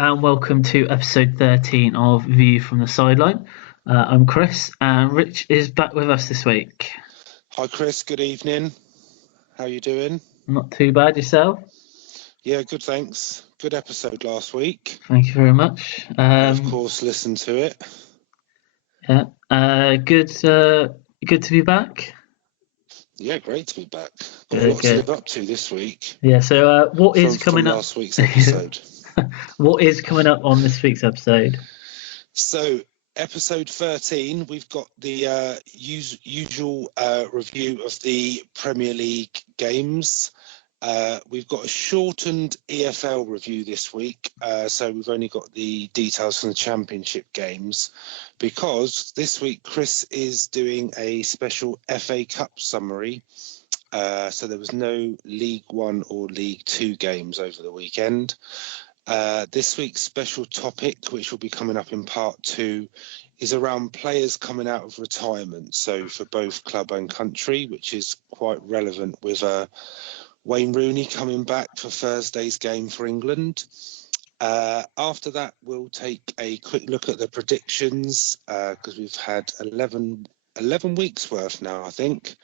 and welcome to episode 13 of View from the Sideline. I'm Chris, and Rich is back with us this week. Hi Chris, good evening. How are you doing? Not too bad, yourself? Yeah, good, thanks. Good episode last week. Thank you very much. Of course, listen to it. Yeah, good to be back. Yeah, great to be back. Got a lot to live up to this week. Yeah, so what is coming from up? last week's episode. What is coming up on this week's episode? So, episode 13, we've got the usual review of the Premier League games. We've got a shortened EFL review this week, so we've only got the details from the Championship games, because this week Chris is doing a special FA Cup summary. So there was no League One or League Two games over the weekend. This week's special topic, which will be coming up in part 2, is around players coming out of retirement, so for both club and country, which is quite relevant with Wayne Rooney coming back for Thursday's game for England. After that, we'll take a quick look at the predictions, because we've had 11 weeks worth now, I think.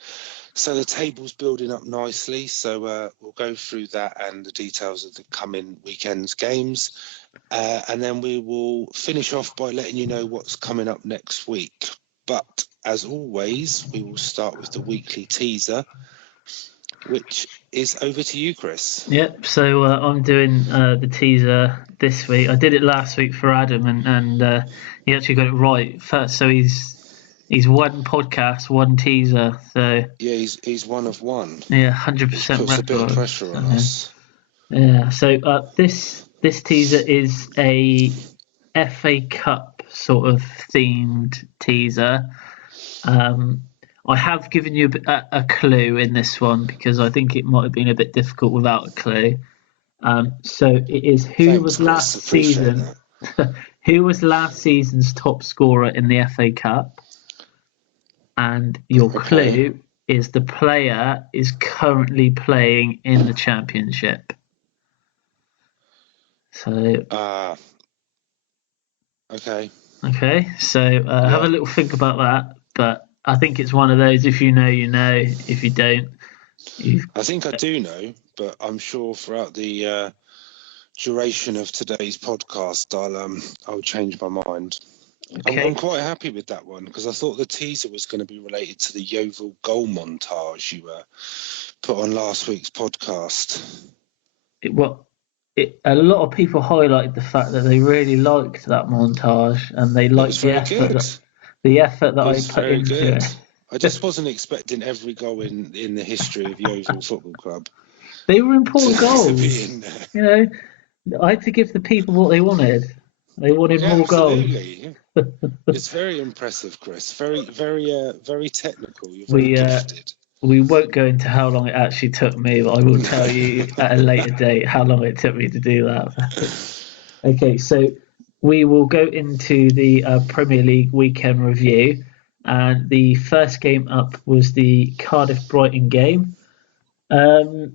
So the table's building up nicely. So we'll go through that and the details of the coming weekend's games. And then we will finish off by letting you know what's coming up next week. But as always, we will start with the weekly teaser, which is over to you, Chris. Yep, so I'm doing the teaser this week. I did it last week for Adam, and he actually got it right first. So he's one podcast, one teaser. So yeah, he's one of one. Yeah, 100% puts record. A bit of pressure on us. Yeah, so this teaser is a FA Cup sort of themed teaser. I have given you a clue in this one because I think it might have been a bit difficult without a clue. So it is who was last season's top scorer in the FA Cup, and your clue is the player is currently playing in the Championship. So okay. So have a little think about that, but I think it's one of those, if you know, you know. If you don't, I think I do know, but I'm sure throughout the duration of today's podcast, I'll change my mind. Okay. I'm quite happy with that one because I thought the teaser was going to be related to the Yeovil goal montage you put on last week's podcast. A lot of people highlighted the fact that they really liked that montage and they liked the effort that I put into it. I just wasn't expecting every goal in the history of Yeovil Football Club. They were important goals. You know, I had to give the people what they wanted. They wanted more absolutely. Goals. It's very impressive, Chris. Very, very technical. You're very gifted. We won't go into how long it actually took me, but I will tell you at a later date how long it took me to do that. Okay, so we will go into the Premier League weekend review, and the first game up was the Cardiff-Brighton game. I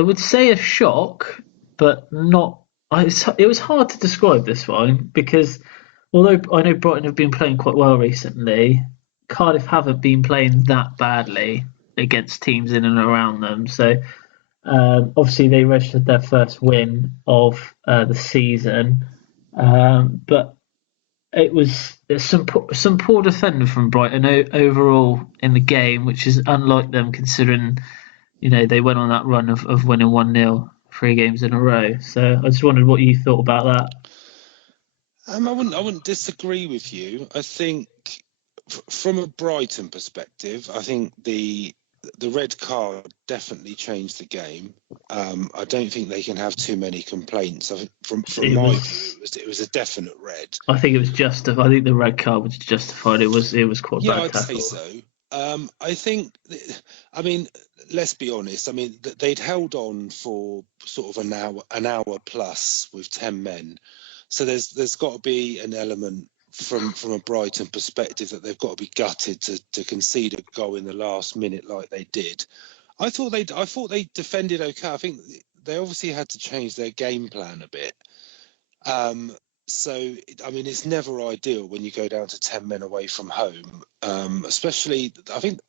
would say a shock, but not. It was hard to describe this one because although I know Brighton have been playing quite well recently, Cardiff haven't been playing that badly against teams in and around them. So obviously they registered their first win of the season, but it was some poor defending from Brighton overall in the game, which is unlike them considering, you know, they went on that run of winning 1-0 3 games in a row. So I just wondered what you thought about that. I wouldn't disagree with you. I think from a Brighton perspective, I think the red card definitely changed the game. I don't think they can have too many complaints. I think from my view, it was a definite red. I think it was justified. I think the red card was justified. It was quite bad. Yeah, I'd say so. I think, I mean, let's be honest. I mean, they'd held on for sort of an hour plus with 10 men. So there's got to be an element from a Brighton perspective that they've got to be gutted to concede a goal in the last minute like they did. I thought they defended okay. I think they obviously had to change their game plan a bit. So I mean, it's never ideal when you go down to 10 men away from home. Especially,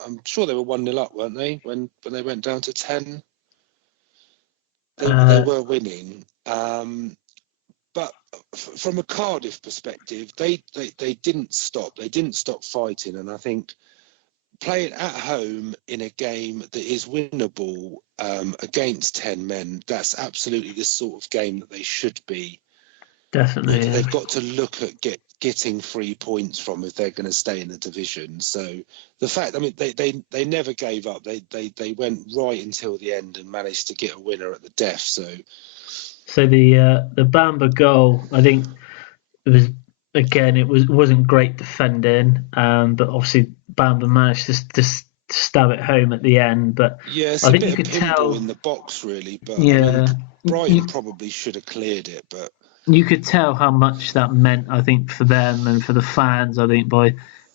I'm sure they were 1-0 up, weren't they? When they went down to 10, they were winning. But from a Cardiff perspective, they didn't stop. They didn't stop fighting, and I think playing at home in a game that is winnable against 10 men, that's absolutely the sort of game that they should be. Definitely, yeah. They've got to look at getting 3 points from if they're going to stay in the division. So the fact, I mean, they never gave up. They went right until the end and managed to get a winner at the death. So the Bamba goal, I think it wasn't great defending, but obviously Bamba managed to stab it home at the end. But yeah, it's I a think bit you of could pinball tell in the box, really. But yeah, I mean, Brighton probably should have cleared it, but you could tell how much that meant, I think, for them and for the fans. I think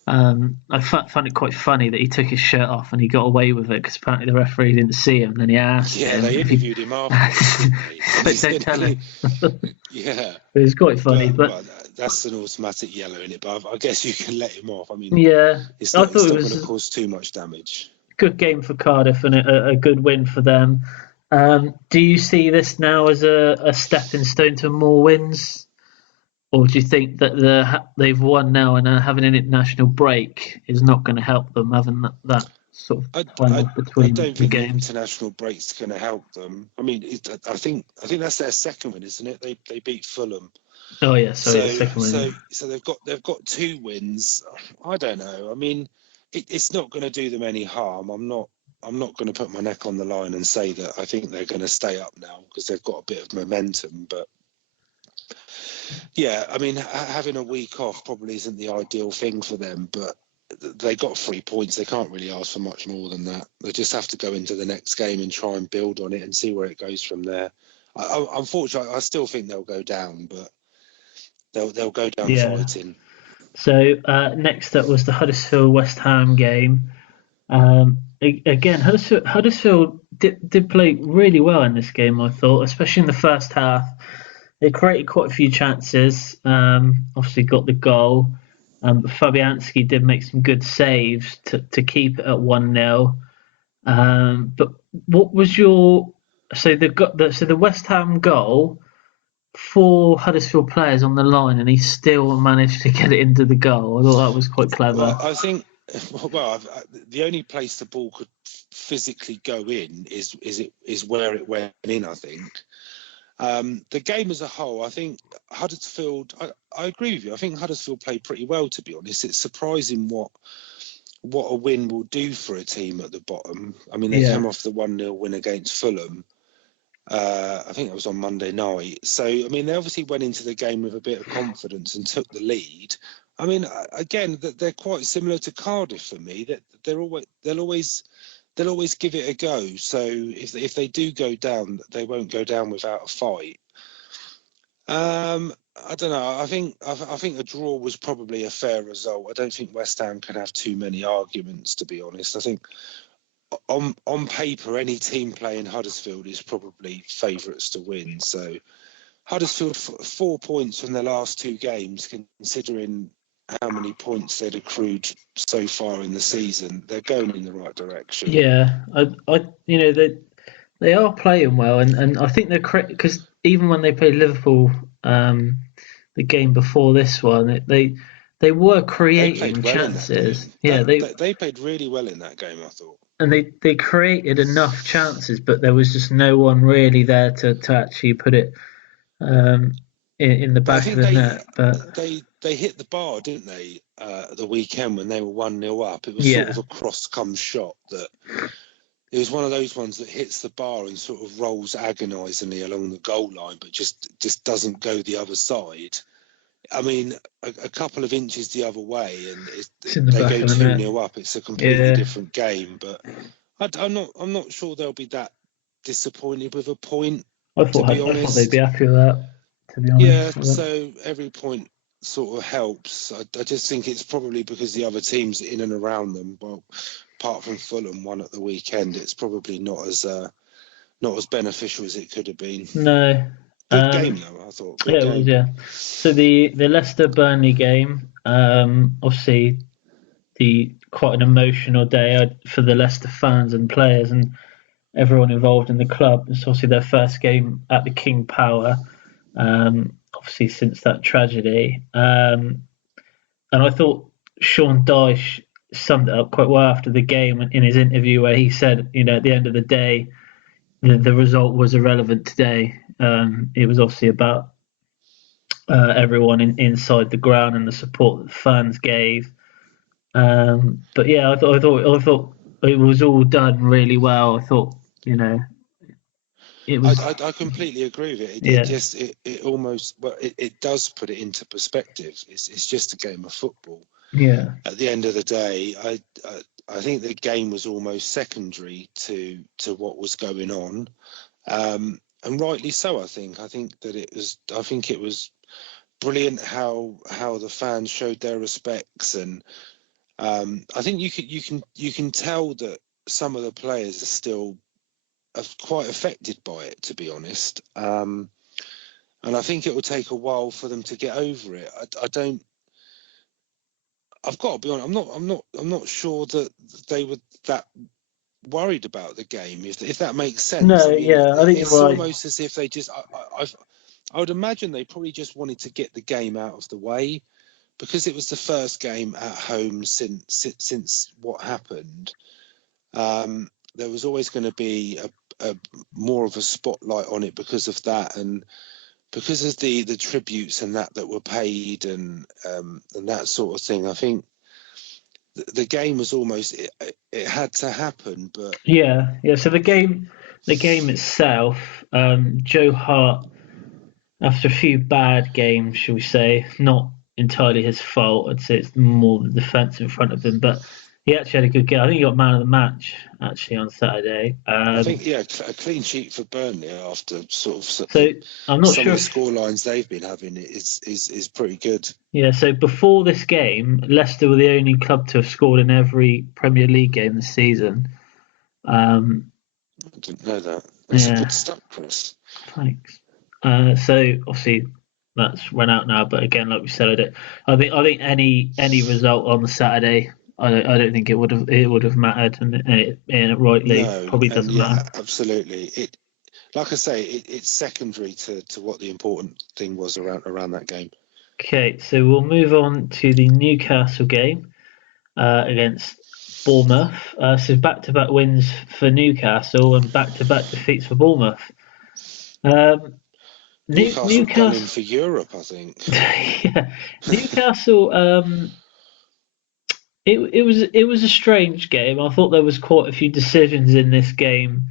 I found it quite funny that he took his shirt off and he got away with it because apparently the referee didn't see him. And then he asked him. They interviewed him afterwards. Don't tell him. Yeah, it was quite funny, but well, that's an automatic yellow in it. But I guess you can let him off. I mean, yeah, it's not going to cause too much damage. Good game for Cardiff and a good win for them. Do you see this now as a stepping stone to more wins? Or do you think that they've won now and having an international break is not going to help them, having that sort of time off between I don't the think the games? international break's going to help them. I mean, I think that's their second win, isn't it? They beat Fulham. Oh yeah, sorry, the second win. So they've got 2 wins. I don't know. I mean, it's not going to do them any harm. I'm not going to put my neck on the line and say that I think they're going to stay up now because they've got a bit of momentum. But yeah, I mean, having a week off probably isn't the ideal thing for them, but they got 3 points. They can't really ask for much more than that. They just have to go into the next game and try and build on it and see where it goes from there. Unfortunately, I still think they'll go down, but they'll go down fighting. So next up was the Huddersfield West Ham game. Again, Huddersfield did play really well in this game, I thought, especially in the first half. They created quite a few chances. Obviously, got the goal. But Fabianski did make some good saves to keep it at 1-0. But what was the West Ham goal? 4 Huddersfield players on the line, and he still managed to get it into the goal. I thought that was quite clever. Well, I think. Well, the only place the ball could physically go in is where it went in. I think. The game as a whole, I think Huddersfield. I agree with you. I think Huddersfield played pretty well, to be honest. It's surprising what a win will do for a team at the bottom. I mean, they came off the 1-0 win against Fulham. I think it was on Monday night. So, I mean, they obviously went into the game with a bit of confidence and took the lead. I mean, again, they're quite similar to Cardiff for me. That they'll always give it a go. So if they do go down, they won't go down without a fight. I don't know. I think a draw was probably a fair result. I don't think West Ham can have too many arguments, to be honest. I think on paper, any team playing Huddersfield is probably favourites to win. So Huddersfield 4 points from their last 2 games, considering how many points they'd accrued so far in the season, they're going in the right direction. Yeah, they are playing well, and I think they're correct because even when they played Liverpool, the game before this one, they were creating chances. They played really well in that game, I thought. And they created enough chances, but there was just no one really there to actually put it in the back of the net. But they hit the bar, didn't they? The weekend when they were 1-0 up, it was sort of a cross-come shot that it was one of those ones that hits the bar and sort of rolls agonisingly along the goal line, but just doesn't go the other side. I mean, a couple of inches the other way, and they go 2-0 up. It's a completely different game. But I'm not sure they'll be that disappointed with a point. I thought they'd be happy with that. To be honest. Yeah. So every point sort of helps. I just think it's probably because the other teams in and around them, well, apart from Fulham one at the weekend, it's probably not as beneficial as it could have been. No. Good game though, I thought. Good Yeah, game. it was, yeah. So the Leicester Burnley game, obviously quite an emotional day for the Leicester fans and players and everyone involved in the club. It's obviously their first game at the King Power, obviously since that tragedy. And I thought Sean Dyche summed it up quite well after the game in his interview, where he said, at the end of the day, the result was irrelevant today. It was obviously about everyone inside the ground and the support that the fans gave. But yeah, I thought it was all done really well. I thought, it was. I completely agree with it. Yeah. It almost, well, it does put it into perspective. It's just a game of football. Yeah. At the end of the day, I think the game was almost secondary to what was going on, and rightly so. I think that it was. I think it was brilliant how the fans showed their respects, and I think you can tell that some of the players are still quite affected by it, to be honest. And I think it will take a while for them to get over it. I don't. I've got to be honest. I'm not sure that they were that worried about the game. If that makes sense. No, I mean, yeah, I think it's you're right. almost as if they just. I would imagine they probably just wanted to get the game out of the way, because it was the first game at home since what happened. There was always going to be a more of a spotlight on it because of that, and because of the tributes and that were paid and that sort of thing. I think the game was almost it had to happen, but Yeah. So the game itself, Joe Hart, after a few bad games, shall we say, not entirely his fault. I'd say it's more the defence in front of him, but he actually had a good game. I think he got man of the match actually on Saturday. I think a clean sheet for Burnley after sort of So I'm not some sure of the score lines they've been having is pretty good. Yeah, so before this game, Leicester were the only club to have scored in every Premier League game this season. I didn't know that. That's a good start, Chris. Thanks. So obviously that's run out now, but again, like we said, I think any result on the Saturday, I don't think it would have mattered, and it rightly probably doesn't matter. Absolutely. Like I say, it's secondary to what the important thing was around that game. Okay, so we'll move on to the Newcastle game against Bournemouth. So back-to-back wins for Newcastle and back-to-back defeats for Bournemouth. Newcastle gunning for Europe, I think. Yeah, Newcastle. It was a strange game. I thought there was quite a few decisions in this game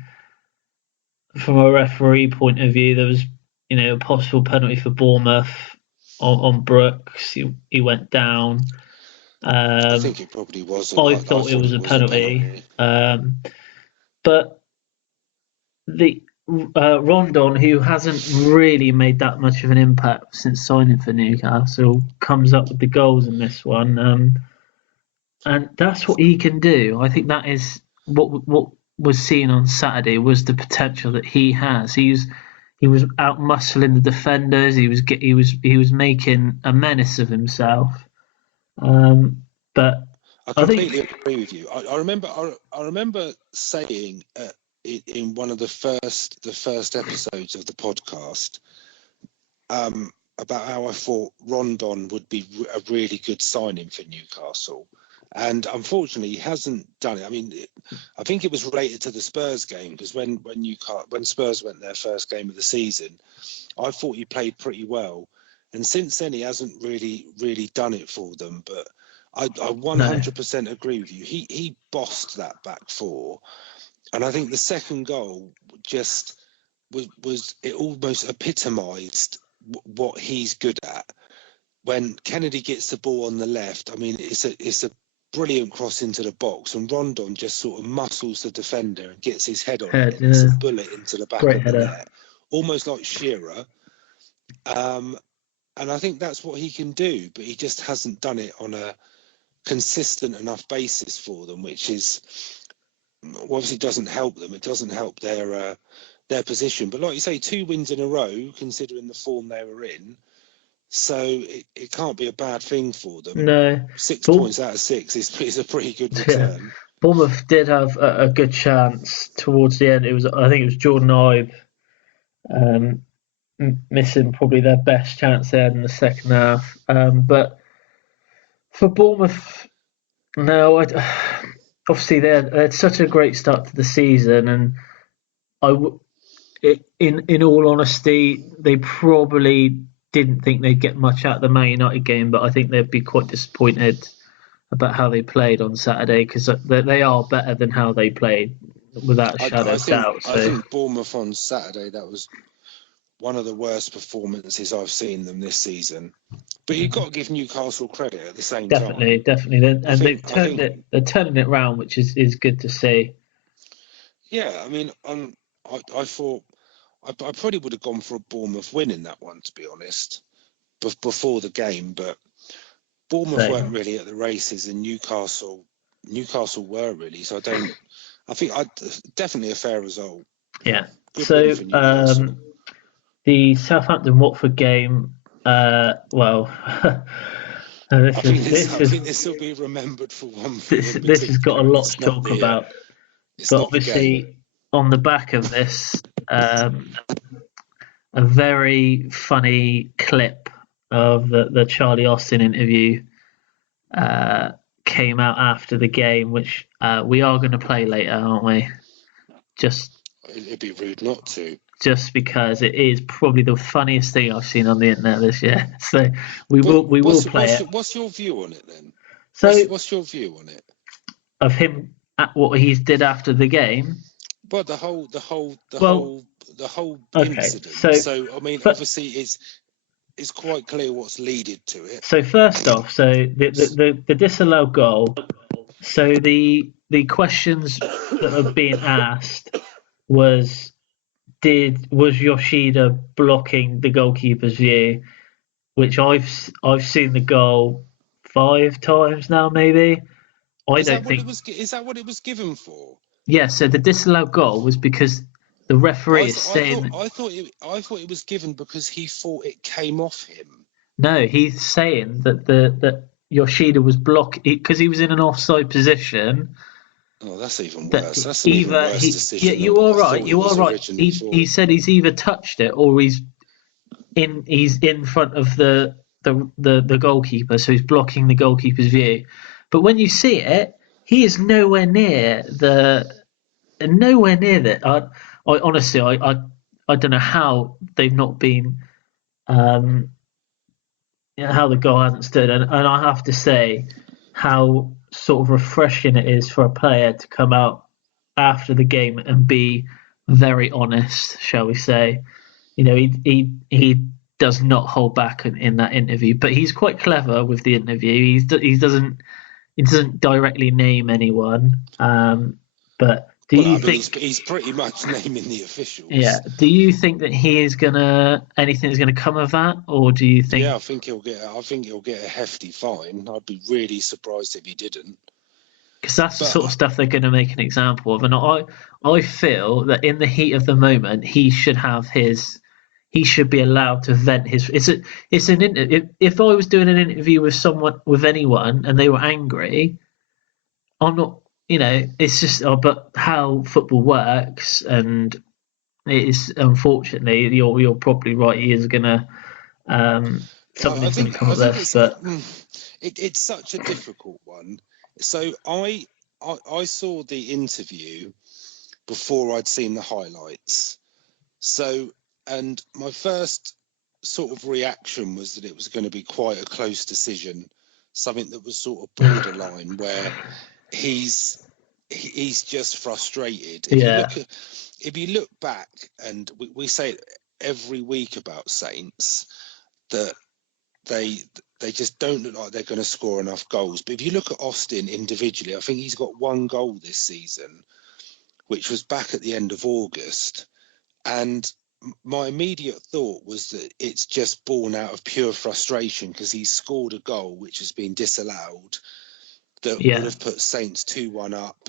from a referee point of view. There was, a possible penalty for Bournemouth on Brooks. He went down. I think it probably was. I thought it was a penalty. But the Rondon, who hasn't really made that much of an impact since signing for Newcastle, comes up with the goals in this one. And that's what he can do. I think that is what was seen on Saturday was the potential that he has. He was out muscling the defenders. He was making a menace of himself. But I completely agree with you. I remember saying in one of the first episodes of the podcast about how I thought Rondon would be a really good signing for Newcastle. And unfortunately, he hasn't done it. I mean, I think it was related to the Spurs game, because when Spurs went their first game of the season, I thought he played pretty well. And since then, he hasn't really done it for them. But I 100% agree with you. He bossed that back four. And I think the second goal just was it almost epitomised what he's good at. When Kennedy gets the ball on the left, I mean, it's a brilliant cross into the box, and Rondon just sort of muscles the defender and gets his head on it, and it's a bullet into the back of the net, almost like Shearer. And And I think that's what he can do, but he just hasn't done it on a consistent enough basis for them, which is obviously doesn't help them. It doesn't help their position. But like you say, 2 wins in a row, considering the form they were in, so it can't be a bad thing for them. No. 6 points out of 6 is a pretty good return. Yeah. Bournemouth did have a good chance towards the end. I think it was Jordan Ibe missing probably their best chance there in the second half. But for Bournemouth, no, obviously they had such a great start to the season, and in all honesty, they probably didn't think they'd get much out of the Man United game, but I think they'd be quite disappointed about how they played on Saturday, because they are better than how they played, without a shadow of doubt. So. I think Bournemouth on Saturday, that was one of the worst performances I've seen them this season. But you've got to give Newcastle credit at the same time. Definitely. And they're turning it around, which is good to see. Yeah, I mean, I thought I probably would have gone for a Bournemouth win in that one, to be honest, before the game. But Bournemouth weren't really at the races, and Newcastle were really. So I think definitely a fair result. Yeah. So the Southampton-Watford game, I think this will be remembered for one thing. This has got a lot to talk about. But obviously, on the back of this, a very funny clip of the Charlie Austin interview came out after the game, which we are going to play later, aren't we? It'd be rude not to. Just because it is probably the funniest thing I've seen on the internet this year. So we will play it. What's your view on it then? So what's your view on it? Of him at what he did after the game? Well, the whole incident. So I mean, obviously it's quite clear what's leaded to it. So first off, the disallowed goal. So the questions that are being asked was Yoshida blocking the goalkeeper's view, which I've seen the goal 5 times now, maybe. Is that what it was given for? Yeah. So the disallowed goal was because the referee is saying. I thought it was given because he thought it came off him. No, he's saying that Yoshida was blocked because he was in an offside position. Oh, that's even worse. That's an even worse decision. Yeah, you are right. You are right. He said he's either touched it or he's in front of the goalkeeper, so he's blocking the goalkeeper's view. But when you see it, he is nowhere near that. I honestly, I don't know how they've not been, how the goal hasn't stood, and I have to say how sort of refreshing it is for a player to come out after the game and be very honest, shall we say. You know, he does not hold back in that interview, but he's quite clever with the interview. He doesn't directly name anyone, but you think he's pretty much naming the officials? Yeah. Do you think that anything is gonna come of that, or do you think? Yeah, I think he'll get a hefty fine. I'd be really surprised if he didn't. Because that's the sort of stuff they're going to make an example of, and I feel that in the heat of the moment, he should be allowed to vent his. It's an interview. If I was doing an interview with anyone, and they were angry, I'm not. You know, it's just but how football works, and it is unfortunately you're probably right. He is gonna something's going to come of this, but it's such a difficult one. So I saw the interview before I'd seen the highlights. So, and my first sort of reaction was that it was going to be quite a close decision, something that was sort of borderline where he's just frustrated. If you look back, and we say every week about Saints that they just don't look like they're going to score enough goals. But if you look at Austin individually, I think he's got 1 goal this season, which was back at the end of August. And my immediate thought was that it's just born out of pure frustration because he scored a goal which has been disallowed that would have put Saints 2-1 up.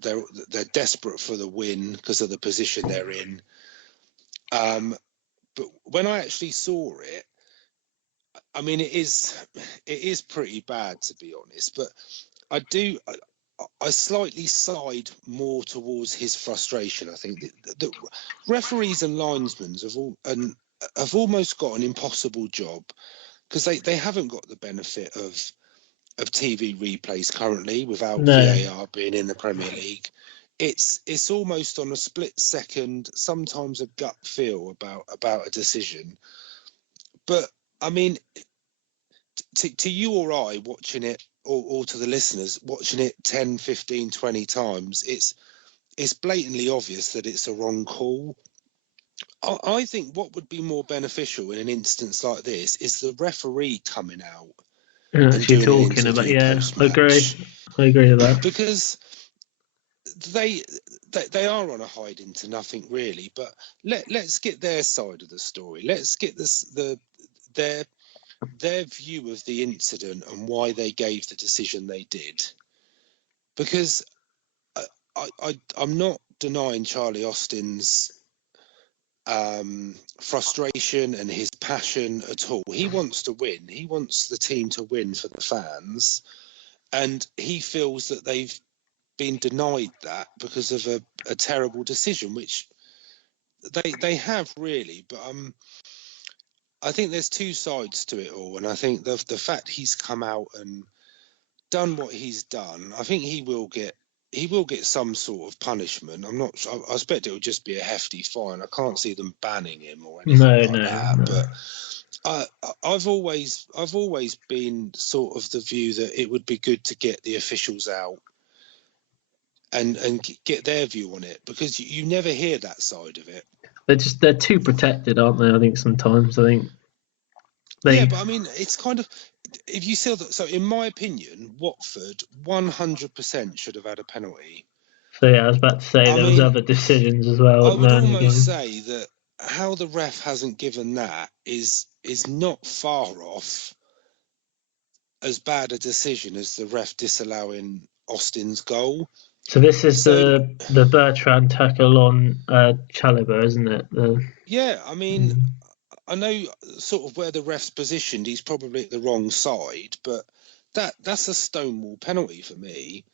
They're desperate for the win because of the position they're in. But when I actually saw it, I mean, it is pretty bad, to be honest. But I slightly side more towards his frustration. I think that referees and linesmen have almost got an impossible job because they haven't got the benefit of TV replays currently without VAR being in the Premier League. It's almost on a split second, sometimes a gut feel about a decision. But I mean, to you or I watching it, or to the listeners watching it 10, 15, 20 times, it's blatantly obvious that it's a wrong call. I think what would be more beneficial in an instance like this is the referee coming out and doing an interview post-match. I agree with that. Because they are on a hide into nothing really, but let's get their side of the story. Let's get their view of the incident and why they gave the decision they did. Because I'm not denying Charlie Austin's frustration and his passion at all. He wants to win. He wants the team to win for the fans, and he feels that they've been denied that because of a terrible decision, which they have really. But I think there's two sides to it all, and I think the fact he's come out and done what he's done, I think he will get some sort of punishment. I'm not sure. I expect it will just be a hefty fine. I can't see them banning him or anything that. No. But I've always been sort of the view that it would be good to get the officials out and get their view on it, because you never hear that side of it. They're too protected, aren't they? I think sometimes. Yeah, but I mean, it's kind of, if you see that. So in my opinion, Watford 100% should have had a penalty. So yeah, I was about to say there was other decisions as well. I would almost say that how the ref hasn't given that is not far off as bad a decision as the ref disallowing Austin's goal. So this is the Bertrand tackle on Chalobah, isn't it? Yeah, I mean, I know sort of where the ref's positioned. He's probably at the wrong side, but that's a stonewall penalty for me.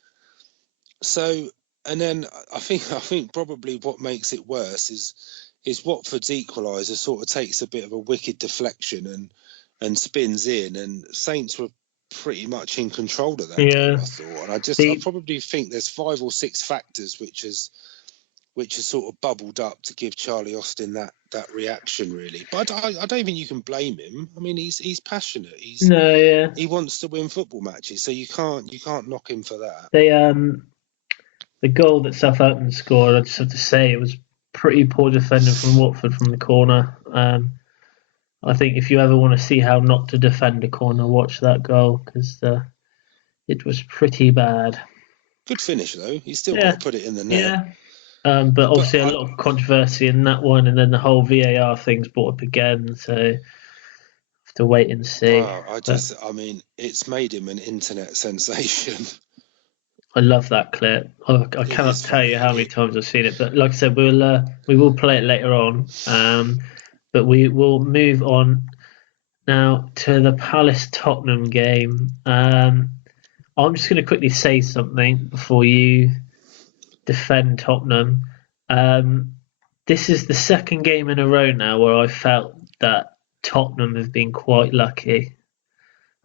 So, and then I think probably what makes it worse is Watford's equaliser sort of takes a bit of a wicked deflection and spins in, and Saints were pretty much in control of that game, I thought. And I probably think there's 5 or 6 factors which has sort of bubbled up to give Charlie Austin that reaction, really. But I don't think you can blame him. I mean, he's passionate. He wants to win football matches, so you can't knock him for that. The goal that Southampton scored, I just have to say, it was pretty poor defending from Watford from the corner. I think if you ever want to see how not to defend a corner, watch that goal, because it was pretty bad. Good finish, though. He's still got to put it in the net. Yeah. But obviously a lot of controversy in that one, and then the whole VAR thing's brought up again, so have to wait and see. I mean, it's made him an internet sensation. I love that clip. I cannot tell you how many times I've seen it, but like I said, we will play it later on. But we will move on now to the Palace Tottenham game. I'm just going to quickly say something before you defend Tottenham. This is the second game in a row now where I felt that Tottenham have been quite lucky.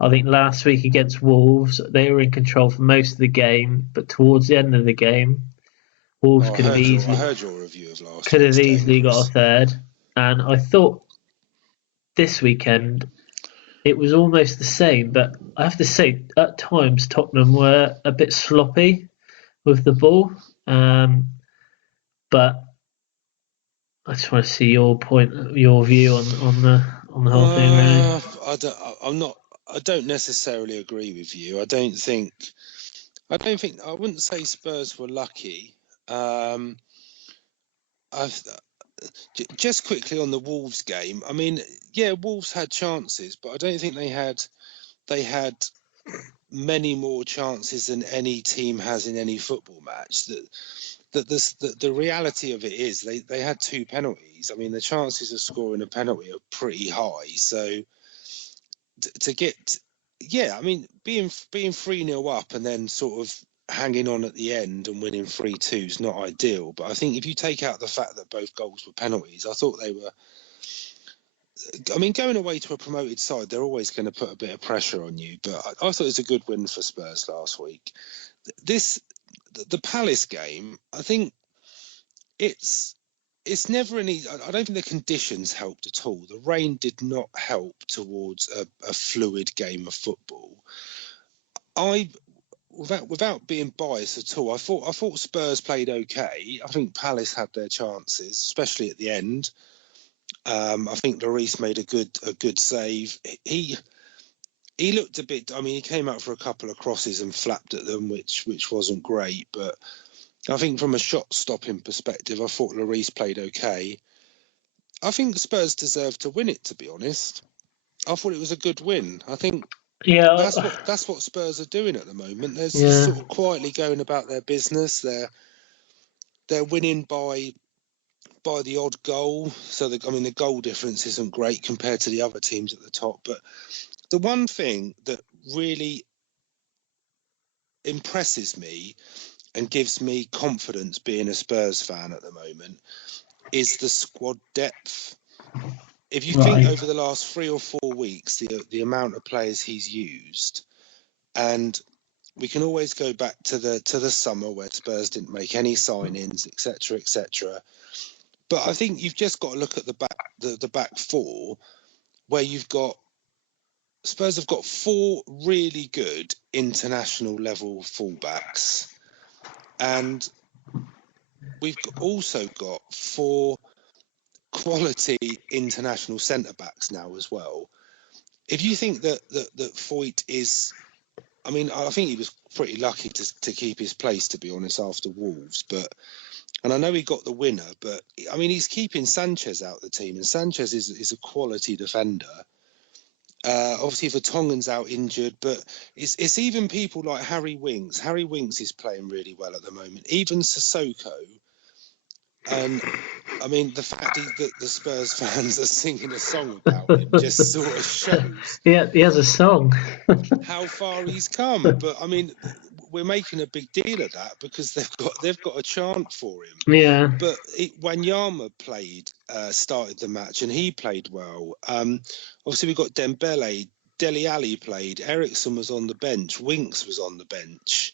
I think last week against Wolves, they were in control for most of the game, but towards the end of the game, Wolves could have easily. I heard your review of last. Could have easily got a third, and I thought this weekend it was almost the same. But I have to say, at times Tottenham were a bit sloppy with the ball. But I just want to see your view on the whole thing. Really. I don't necessarily agree with you. I wouldn't say Spurs were lucky. just quickly on the Wolves game. I mean, yeah, Wolves had chances, but I don't think they had many more chances than any team has in any football match. The reality of it is they had 2 penalties. I mean, the chances of scoring a penalty are pretty high. So to get, yeah, I mean, being 3-0 up and then sort of hanging on at the end and winning 3-2 is not ideal. But I think if you take out the fact that both goals were penalties, I thought they were. I mean, going away to a promoted side, they're always going to put a bit of pressure on you. But I thought it was a good win for Spurs last week. The Palace game, I think it's never any. I don't think the conditions helped at all. The rain did not help towards a fluid game of football. Without being biased at all, I thought Spurs played okay. I think Palace had their chances, especially at the end. I think Lloris made a good save. He looked a bit. I mean, he came out for a couple of crosses and flapped at them, which wasn't great. But I think from a shot stopping perspective, I thought Lloris played okay. I think Spurs deserved to win it. To be honest, I thought it was a good win. I think Yeah, that's what Spurs are doing at the moment. They're yeah. just sort of quietly going about their business. They're winning by the odd goal. So the goal difference isn't great compared to the other teams at the top. But the one thing that really impresses me and gives me confidence being a Spurs fan at the moment is the squad depth. If you think over the last 3 or 4 weeks, the amount of players he's used, and we can always go back to the summer where Spurs didn't make any signings, etc., etc. But I think you've just got to look at the back 4, where you've got Spurs have got 4 really good international level fullbacks, and we've also got 4 quality international centre backs now as well. If you think that Foyt is, I mean, I think he was pretty lucky to keep his place, to be honest, after Wolves. And I know he got the winner, but I mean, he's keeping Sanchez out of the team, and Sanchez is a quality defender. Obviously, Vertonghen's out injured, but it's even people like Harry Winks. Harry Winks is playing really well at the moment. Even Sissoko. And I mean, the fact that the Spurs fans are singing a song about him just sort of shows. Yeah, he has a song. How far he's come. But I mean, we're making a big deal of that because they've got a chant for him. Yeah. But Wanyama started the match, and he played well. Obviously, we got Dembele, Dele Alli played, Ericsson was on the bench, Winks was on the bench.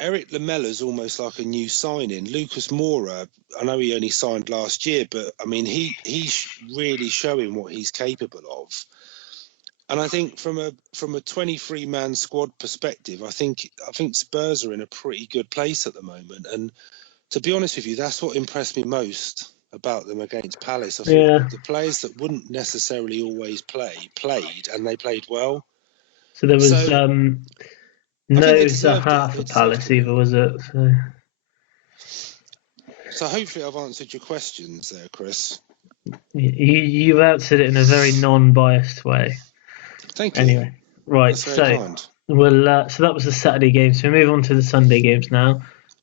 Eric Lamella's almost like a new signing. Lucas Moura, I know he only signed last year, but I mean he's really showing what he's capable of. And I think from a 23-man squad perspective, I think Spurs are in a pretty good place at the moment. And to be honest with you, that's what impressed me most about them against Palace. I thought the players that wouldn't necessarily always played, and they played well. So there was no Zaha for Palace either, was it? So hopefully I've answered your questions there, Chris. You've answered it in a very non-biased way. Thank you. Anyway, right. That's very kind. So that was the Saturday games. So we move on to the Sunday games now.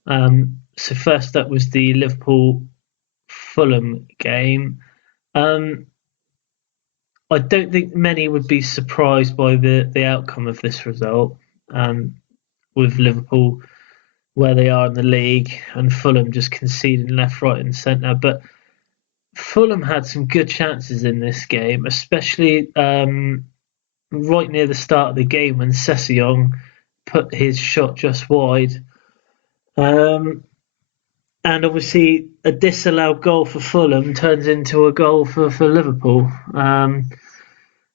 So first up was the Liverpool-Fulham game. I don't think many would be surprised by the outcome of this result. With Liverpool where they are in the league and Fulham just conceding left, right, and centre. But Fulham had some good chances in this game, especially right near the start of the game when Sessegnon put his shot just wide. And obviously, a disallowed goal for Fulham turns into a goal for Liverpool.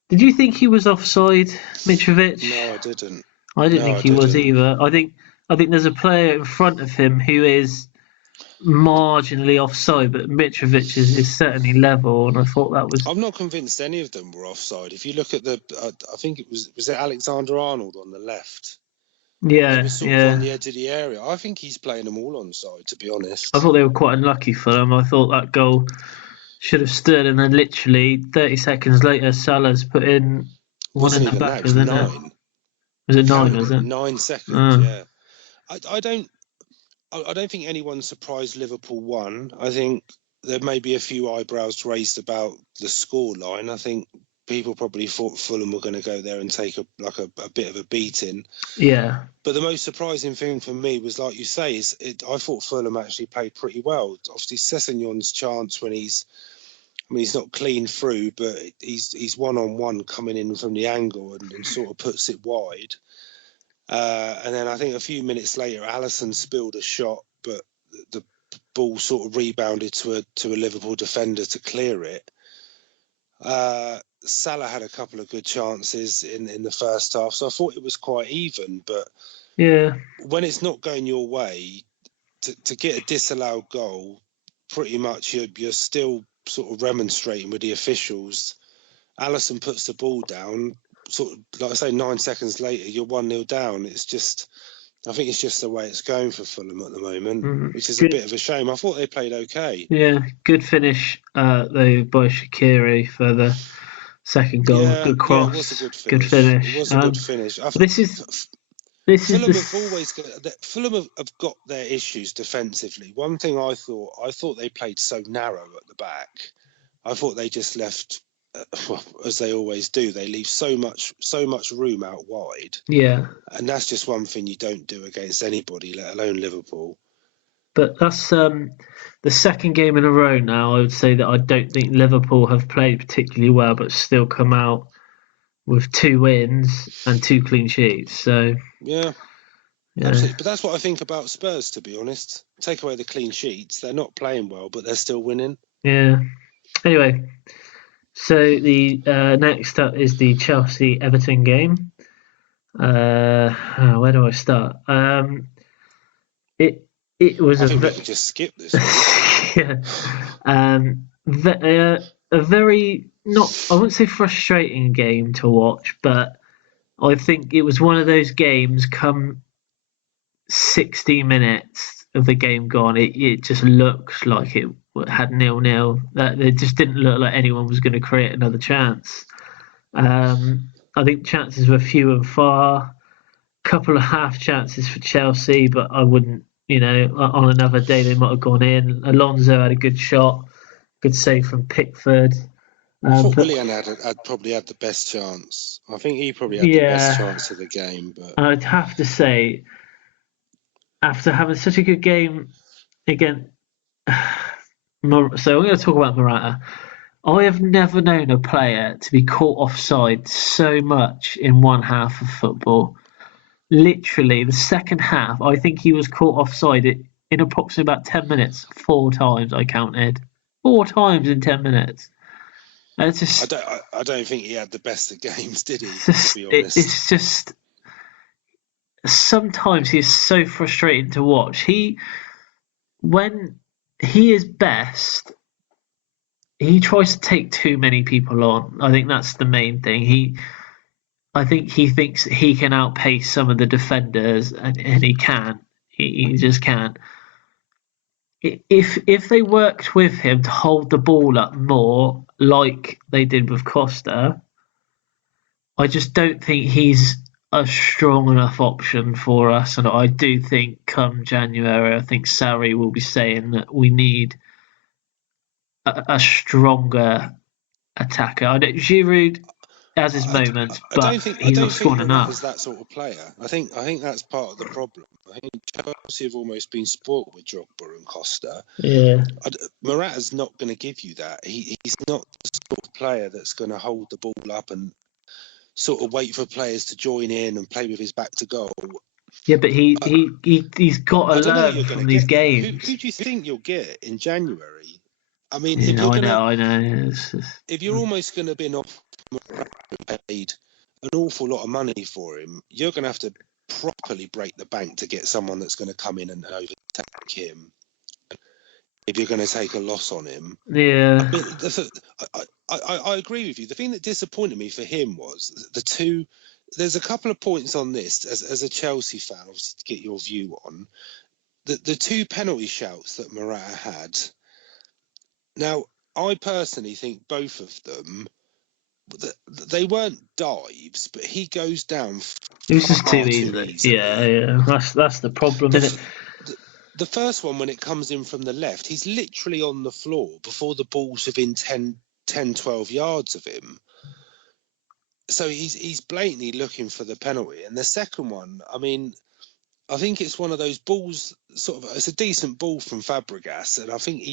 Did you think he was offside, Mitrovic? No, I didn't. I didn't think he was either. I think there's a player in front of him who is marginally offside, but Mitrovic is certainly level, and I thought that was. I'm not convinced any of them were offside. If you look at I think was it Alexander-Arnold on the left? Yeah, It was sort of on yeah. the edge of the area. I think he's playing them all on side, to be I honest. thought they were quite unlucky for them. I thought that goal should have stood, and then literally 30 seconds later, Salah's put in one in Wasn't the even that, back, it was isn't it? 9. Was I it nine? counted Was it, it? 9 seconds, Uh, yeah. I don't I don't think anyone's surprised Liverpool won. I think there may be a few eyebrows raised about the scoreline. I think people probably thought Fulham were going to go there and take a bit of a beating. yeah, But the most surprising thing for me was, like you say, I thought Fulham actually played pretty well. Obviously, Sessegnon's chance when he's not clean through, but he's one-on-one coming in from the angle and sort of puts it wide. And then I think a few minutes later, Alisson spilled a shot, but the ball sort of rebounded to a Liverpool defender to clear it. Salah had a couple of good chances in the first half, so I thought it was quite even. But yeah, when it's not going your way, to get a disallowed goal, pretty much you're still sort of remonstrating with the officials. Alisson puts the ball down, sort of like I say, 9 seconds later, you're 1-0 down. I think it's just the way it's going for Fulham at the moment, which is a good. bit of a shame. I thought they played okay. Yeah, good finish though by Shaqiri for the second goal. Yeah, Good yeah, it was a cross, good good finish. It finish. was a good finish. This is this is Fulham the have always have got their issues defensively. One thing I thought they played so narrow at the back. I thought they just left, well, as they always do. They leave so much room out wide, yeah. and that's just one thing you don't do against anybody, let alone Liverpool. But that's the second game in a row now. I would say that I don't think Liverpool have played particularly well, but still come out with 2 wins and 2 clean sheets. So Yeah, yeah, absolutely. But that's what I think about Spurs, to be honest. Take away the clean sheets, they're not playing well, but they're still winning. yeah. Anyway, so the next up is the Chelsea Everton game. Where do I start? It it was I a think we can just skip this one. yeah, a very not I wouldn't say frustrating game to watch, but I think it was one of those games. Come 60 minutes of the game gone, it just looks like it had 0-0. That it just didn't look like anyone was going to create another chance. I think chances were few and far. Couple of half chances for Chelsea, but I wouldn't. On another day they might have gone in. Alonso had a good shot, good save from Pickford. I thought But Willian had probably had the best chance. I think he probably had the best yeah, chance of the game. But I'd have to say, after having such a good game again, so I'm going to talk about Morata. I have never known a player to be caught offside so much in one half of football. Literally, the second half, I think he was caught offside in approximately about 10 minutes. 4 times I counted. 4 times in 10 minutes. And it's just, I don't think he had the best of games, did he? it's To just, be honest. it's just, sometimes he's so frustrating to watch. When he is best, he tries to take too many people on. I think that's the main thing. I think he thinks he can outpace some of the defenders, and he can. He just can. If they worked with him to hold the ball up more, like they did with Costa, I just don't think he's a strong enough option for us. And I do think come January, I think Sarri will be saying that we need a stronger attacker. I know Giroud has his I, moments, I but don't think he's not scoring Morata's enough. that sort of player. I think that's part of the problem. I think Chelsea have almost been spoilt with Drogba and Costa. Yeah, Morata's not going to give you that. He's not the sort of player that's going to hold the ball up and sort of wait for players to join in and play with his back to goal. yeah, but I, he's got to I don't know who learn you're going from to these get. Who games. do you think you'll get in January? I mean, Yeah, I know. It's just, if you're almost going to be paid an awful lot of money for him, you're going to have to properly break the bank to get someone that's going to come in and overtake him. If you're going to take a loss on him, I yeah, mean, I agree with you. The thing that disappointed me for him was the two there's a couple of points on this as a Chelsea fan, obviously, to get your view on. The two penalty shouts that Morata had. Now, I personally think both of them, they weren't dives, but he goes down It was just too far too easy. easily. Yeah. That's the problem, isn't it? The first one, when it comes in from the left, he's literally on the floor before the ball's within 10, 12 yards of him. So he's blatantly looking for the penalty. And the second one, I mean, I think it's one of those balls, it's a decent ball from Fabregas. And I think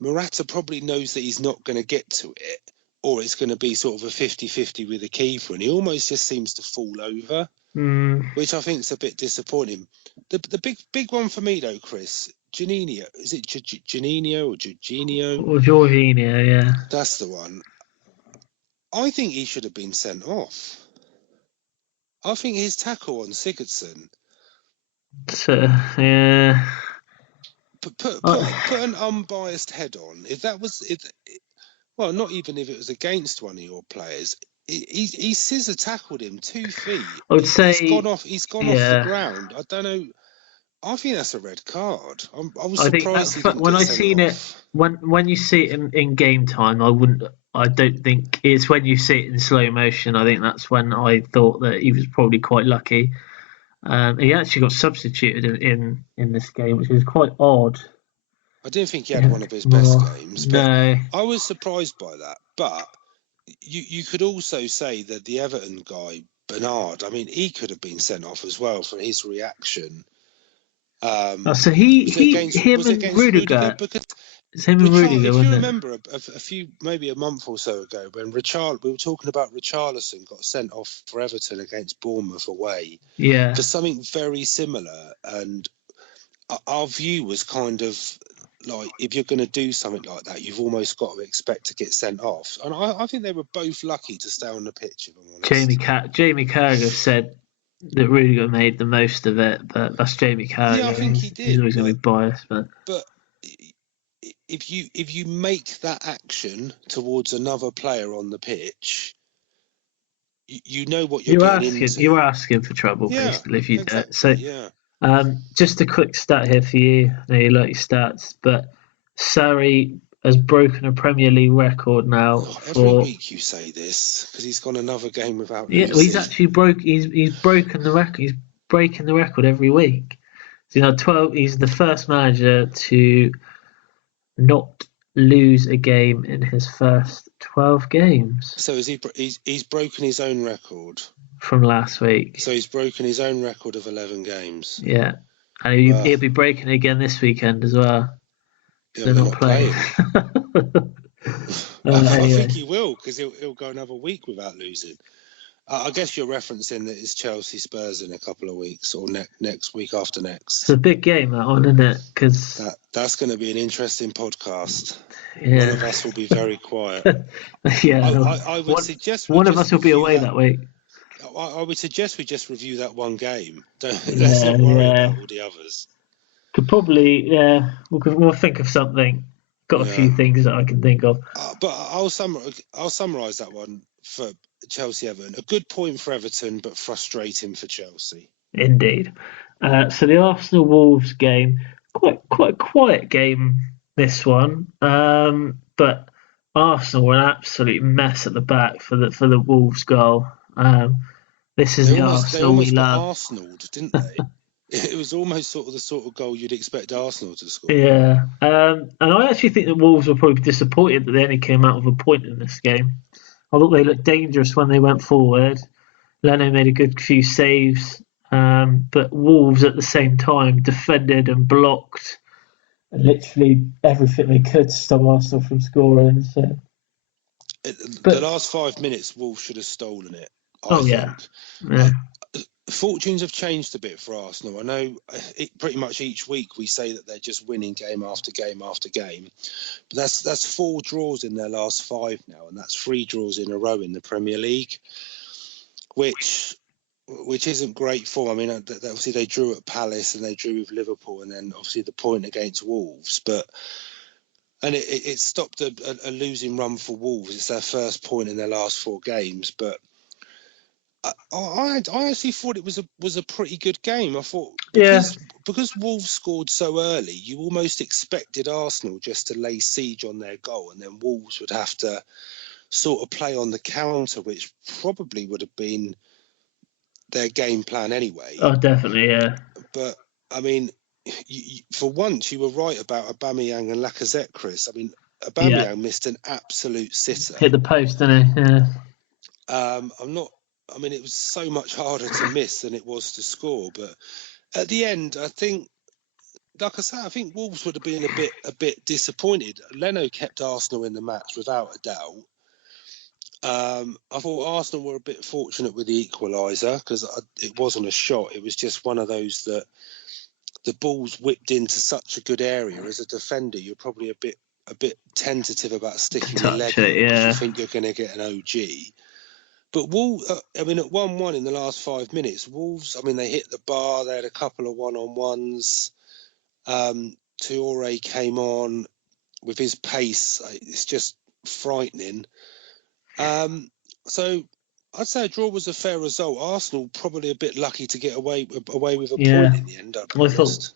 Morata probably knows that he's not going to get to it, or it's going to be sort of a 50-50 with the keeper. And he almost just seems to fall over, which I think is a bit disappointing. The big one for me, though, Chris, Juninho. Is it Juninho or Jorginho? Or Jorginho, yeah. That's the one. I think he should have been sent off. I think his tackle on Sigurdsson. So, yeah. Put an unbiased head on. If that was well, not even if it was against one of your players. He scissor tackled him 2 feet. I would say he's gone off the ground. I don't know. I think that's a red card. I was surprised he didn't when get I sent seen off. it when you see it in game time, I don't think it's when you see it in slow motion. I think that's when I thought that he was probably quite lucky. He actually got substituted in this game, which is quite odd. I didn't think he had one of his best games, but no. I was surprised by that. But you could also say that the Everton guy, Bernard, I mean, he could have been sent off as well for his reaction. So him and Rudiger. Because it's him and Rudiger, if wasn't you it? remember maybe a month or so ago, when we were talking about Richarlison got sent off for Everton against Bournemouth away, Yeah. for something very similar, and our view was kind of like, if you're going to do something like that, you've almost got to expect to get sent off. And I think they were both lucky to stay on the pitch, if I'm honest. Jamie Carragher said that Rudiger made the most of it, but that's Jamie Carragher. Yeah, I think he did. He's always going to be biased, but if you make that action towards another player on the pitch, you know what you're getting into. You're asking for trouble, basically, if you exactly, do it. So, just a quick stat here for you. I know you like your stats, but Sarri has broken a Premier League record now. Every week you say this because he's gone another game without losing. Yeah, he's actually he's broken the record. He's breaking the record every week. So, 12. He's the first manager to not lose a game in his first 12 games. So he's broken his own record from last week. So he's broken his own record of 11 games. Yeah, and he'll be breaking it again this weekend as well. Yeah, they're not playing. I anyway. think he will, because he'll go another week without losing. I guess you're referencing that it's Chelsea Spurs in a couple of weeks, or next week after next. It's a big game, that one, isn't it? Cause that's going to be an interesting podcast. Yeah. One of us will be very quiet. Yeah, I would suggest one of us will be away that week. I would suggest we just review that one game. Let's not worry about all the others. Could probably, we'll think of something. Got a few things that I can think of. But I'll summarise that one for Chelsea Everton. A good point for Everton, but frustrating for Chelsea. Indeed. So the Arsenal Wolves game, quite a quiet game, this one. But Arsenal were an absolute mess at the back for the Wolves goal. This is the Arsenal we love. Arsenal, didn't they? It was almost sort of the sort of goal you'd expect Arsenal to score. Yeah, and I actually think the Wolves were probably disappointed that they only came out with a point in this game. I thought they looked dangerous when they went forward. Leno made a good few saves, but Wolves at the same time defended and blocked literally everything they could to stop Arsenal from scoring. So. The last 5 minutes, Wolves should have stolen it. I think. Yeah. Fortunes have changed a bit for Arsenal. I know pretty much each week we say that they're just winning game after game after game. But that's 4 draws in their last 5 now, and that's 3 draws in a row in the Premier League, which isn't great form. I mean, obviously they drew at Palace and they drew with Liverpool, and then obviously the point against Wolves. And it stopped a losing run for Wolves. It's their first point in their last 4 games, but I actually thought it was a pretty good game. I thought Yeah. because Wolves scored so early, you almost expected Arsenal just to lay siege on their goal, and then Wolves would have to sort of play on the counter, which probably would have been their game plan anyway. Oh, definitely, yeah. But I mean, for once, you were right about Aubameyang and Lacazette, Chris. I mean, Aubameyang missed an absolute sitter. Hit the post, didn't he? Yeah. I mean, it was so much harder to miss than it was to score. But at the end, I think, like I say, I think Wolves would have been a bit disappointed. Leno kept Arsenal in the match without a doubt. I thought Arsenal were a bit fortunate with the equaliser because it wasn't a shot. It was just one of those that the ball's whipped into such a good area. As a defender, you're probably a bit tentative about sticking your leg in because you think you're going to get an OG. But Wolves, I mean, at 1-1 in the last 5 minutes, Wolves, I mean, they hit the bar. They had a couple of one-on-ones. Traore came on with his pace. It's just frightening. So I'd say a draw was a fair result. Arsenal probably a bit lucky to get away with a point in the end. I'll be honest.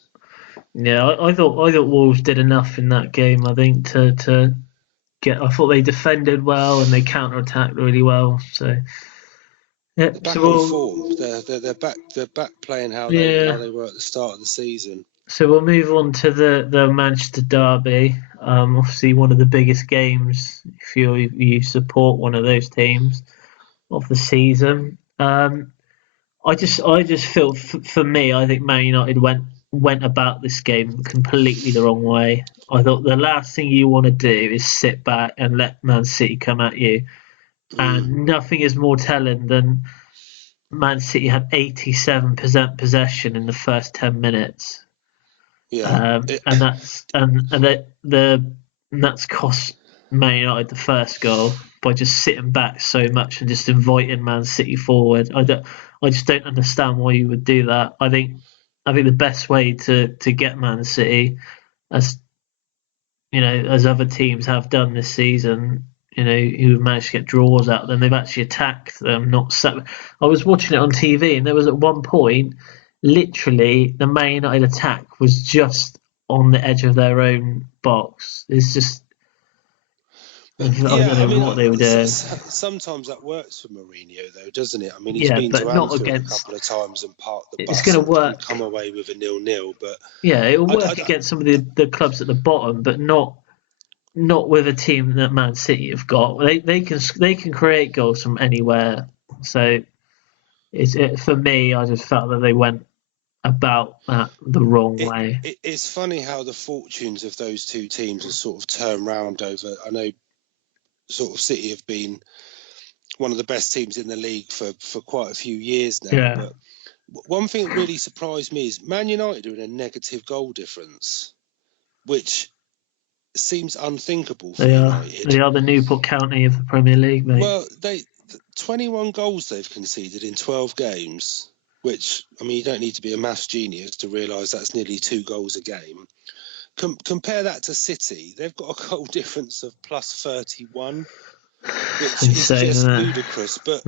I thought Wolves did enough in that game. I think to get. I thought they defended well and they counter-attacked really well. So yeah, they're back on form. They're back playing how they were at the start of the season. So we'll move on to the Manchester derby. Obviously, one of the biggest games if you support one of those teams of the season. I just feel for me, I think Man United went about this game completely the wrong way. I thought the last thing you want to do is sit back and let Man City come at you. And nothing is more telling than Man City had 87% possession in the first 10 minutes. Yeah, and that's cost Man United the first goal by just sitting back so much and just inviting Man City forward. I just don't understand why you would do that. I think the best way to get Man City, as as other teams have done this season, who managed to get draws out of them, they've actually attacked them. I was watching it on TV, and there was at one point, literally, the Man United attack was just on the edge of their own box. It's just. I don't know what they were doing. Sometimes that works for Mourinho, though, doesn't it? I mean, he's been to Anfield a couple of times and parked the bus. It's going to work. Come away with a 0-0, but it'll work against some of the clubs at the bottom, but not with a team that Man City have got. They can create goals from anywhere. So for me, I just felt that they went about that the wrong way. It's funny how the fortunes of those two teams have sort of turned round over. I know sort of City have been one of the best teams in the league for quite a few years now. Yeah. But one thing that really surprised me is Man United are in a negative goal difference, which seems unthinkable for United. They are the Newport County of the Premier League, mate. Well, 21 goals they've conceded in 12 games, which, I mean, you don't need to be a maths genius to realise that's nearly 2 goals a game. Compare that to City. They've got a goal difference of plus 31, which is just ludicrous. But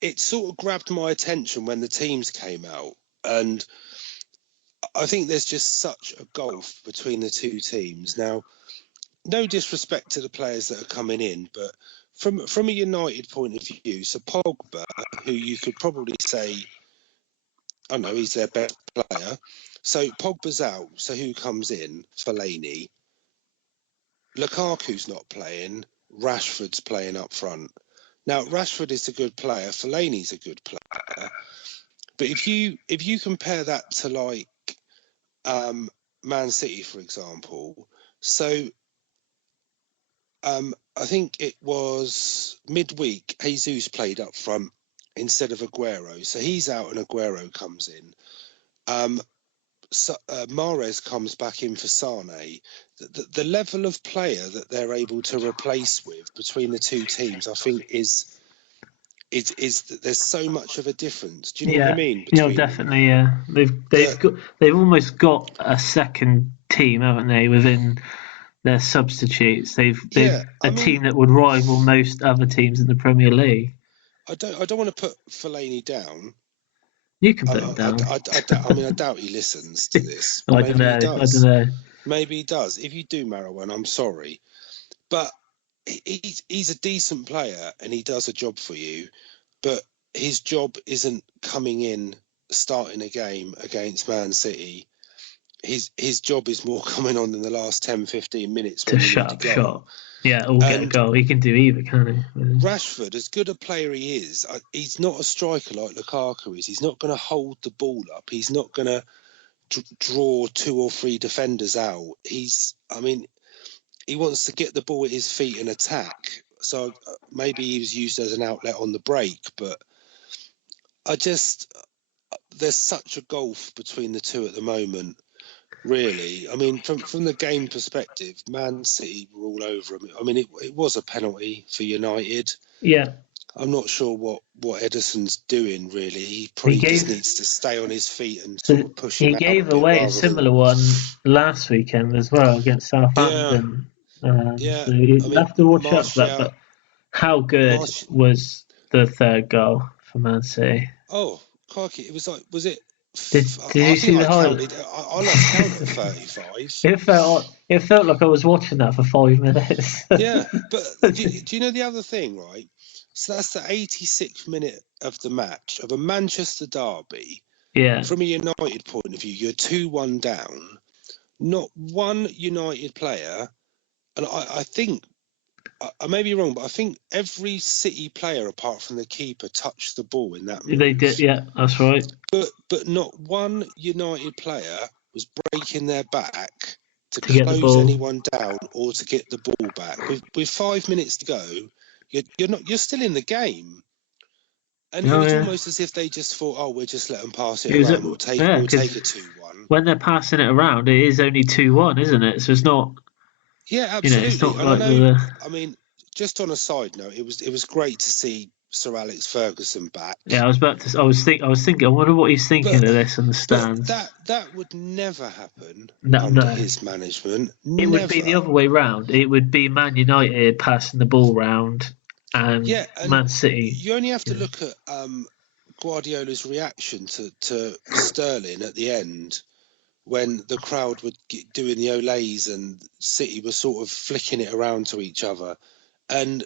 it sort of grabbed my attention when the teams came out. And I think there's just such a gulf between the two teams. Now, no disrespect to the players that are coming in, but from a United point of view, so Pogba, who you could probably say, I don't know, he's their best player. So Pogba's out. So who comes in? Fellaini. Lukaku's not playing. Rashford's playing up front. Now Rashford is a good player. Fellaini's a good player. But if you compare that to like Man City, for example, so I think it was midweek. Jesus played up front instead of Aguero, so he's out and Aguero comes in. Mahrez comes back in for Sane. The level of player that they're able to replace with between the two teams, I think, is there's so much of a difference. Do you know what I mean? Definitely. Yeah, they've almost got a second team, haven't they? Within their substitutes, they've team that would rival most other teams in the Premier League. I don't want to put Fellaini down. You can put him down. I mean, I doubt he listens to this. I Maybe don't know. he does. I don't know. Maybe he does. If you do, Marwan, I'm sorry, but he's a decent player and he does a job for you. But his job isn't coming in, starting a game against Man City. His job is more coming on in the last 10, 15 minutes To when you shut need up a goal. shop. Yeah, or get a And goal. He can do either, can't he? Rashford, as good a player he is, he's not a striker like Lukaku is. He's not going to hold the ball up. He's not going to draw 2 or 3 defenders out. He wants to get the ball at his feet and attack. So maybe he was used as an outlet on the break, but there's such a gulf between the two at the moment. Really, I mean, from the game perspective, Man City were all over him. I mean, it was a penalty for United. Yeah. I'm not sure what Ederson's doing, really. He probably just needs to stay on his feet and sort of push him out. He gave away a similar one last weekend as well against Southampton. Yeah. So you'll have to watch out for that. But how good was the third goal for Man City? Oh, crikey. It was like, was it? Did you see the highlight? I lost count at 35. It felt like I was watching that for 5 minutes. Yeah, but do you know the other thing, right? So that's the 86th minute of the match of a Manchester derby. Yeah. From a United point of view, you're 2-1 down. Not one United player, and I think I may be wrong, but I think every City player apart from the keeper touched the ball in that move. They did, yeah, that's right. But not one United player was breaking their back to close anyone down or to get the ball back. With 5 minutes to go, you're still in the game. And it was almost as if they just thought, oh, we'll just let them pass it around. We'll take a 2-1. When they're passing it around, it is only 2-1, isn't it? So it's not. Yeah, absolutely. It's not and I mean, just on a side note, it was great to see Sir Alex Ferguson back. Yeah, I was thinking. I wonder what he's thinking of this in the stands. That would never happen under his management. It would be the other way round. It would be Man United passing the ball round, and Man City. You only have to look at Guardiola's reaction to Sterling at the end, when the crowd were doing the Olays and City was sort of flicking it around to each other. And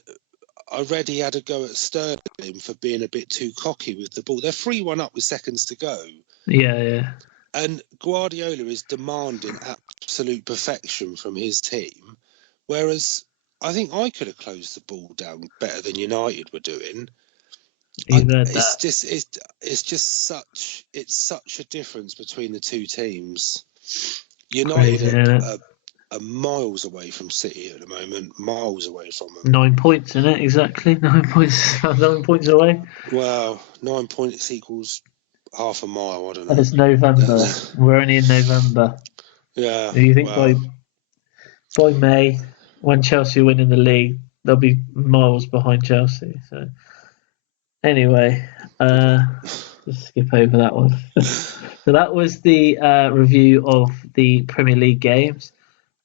I read he had a go at Sterling for being a bit too cocky with the ball. They're 3-1 up with seconds to go. Yeah. And Guardiola is demanding absolute perfection from his team, whereas I think I could have closed the ball down better than United were doing. It's just such a difference between the two teams. United are miles away from City at the moment, miles away from them. 9 points, isn't it? Exactly 9 points. 9 points away. Well, 9 points equals half a mile. I don't know. It's November. We're only in November. Yeah. Do you think by May, when Chelsea win in the league, they'll be miles behind Chelsea? So anyway, just skip over that one. So that was the review of the Premier League games.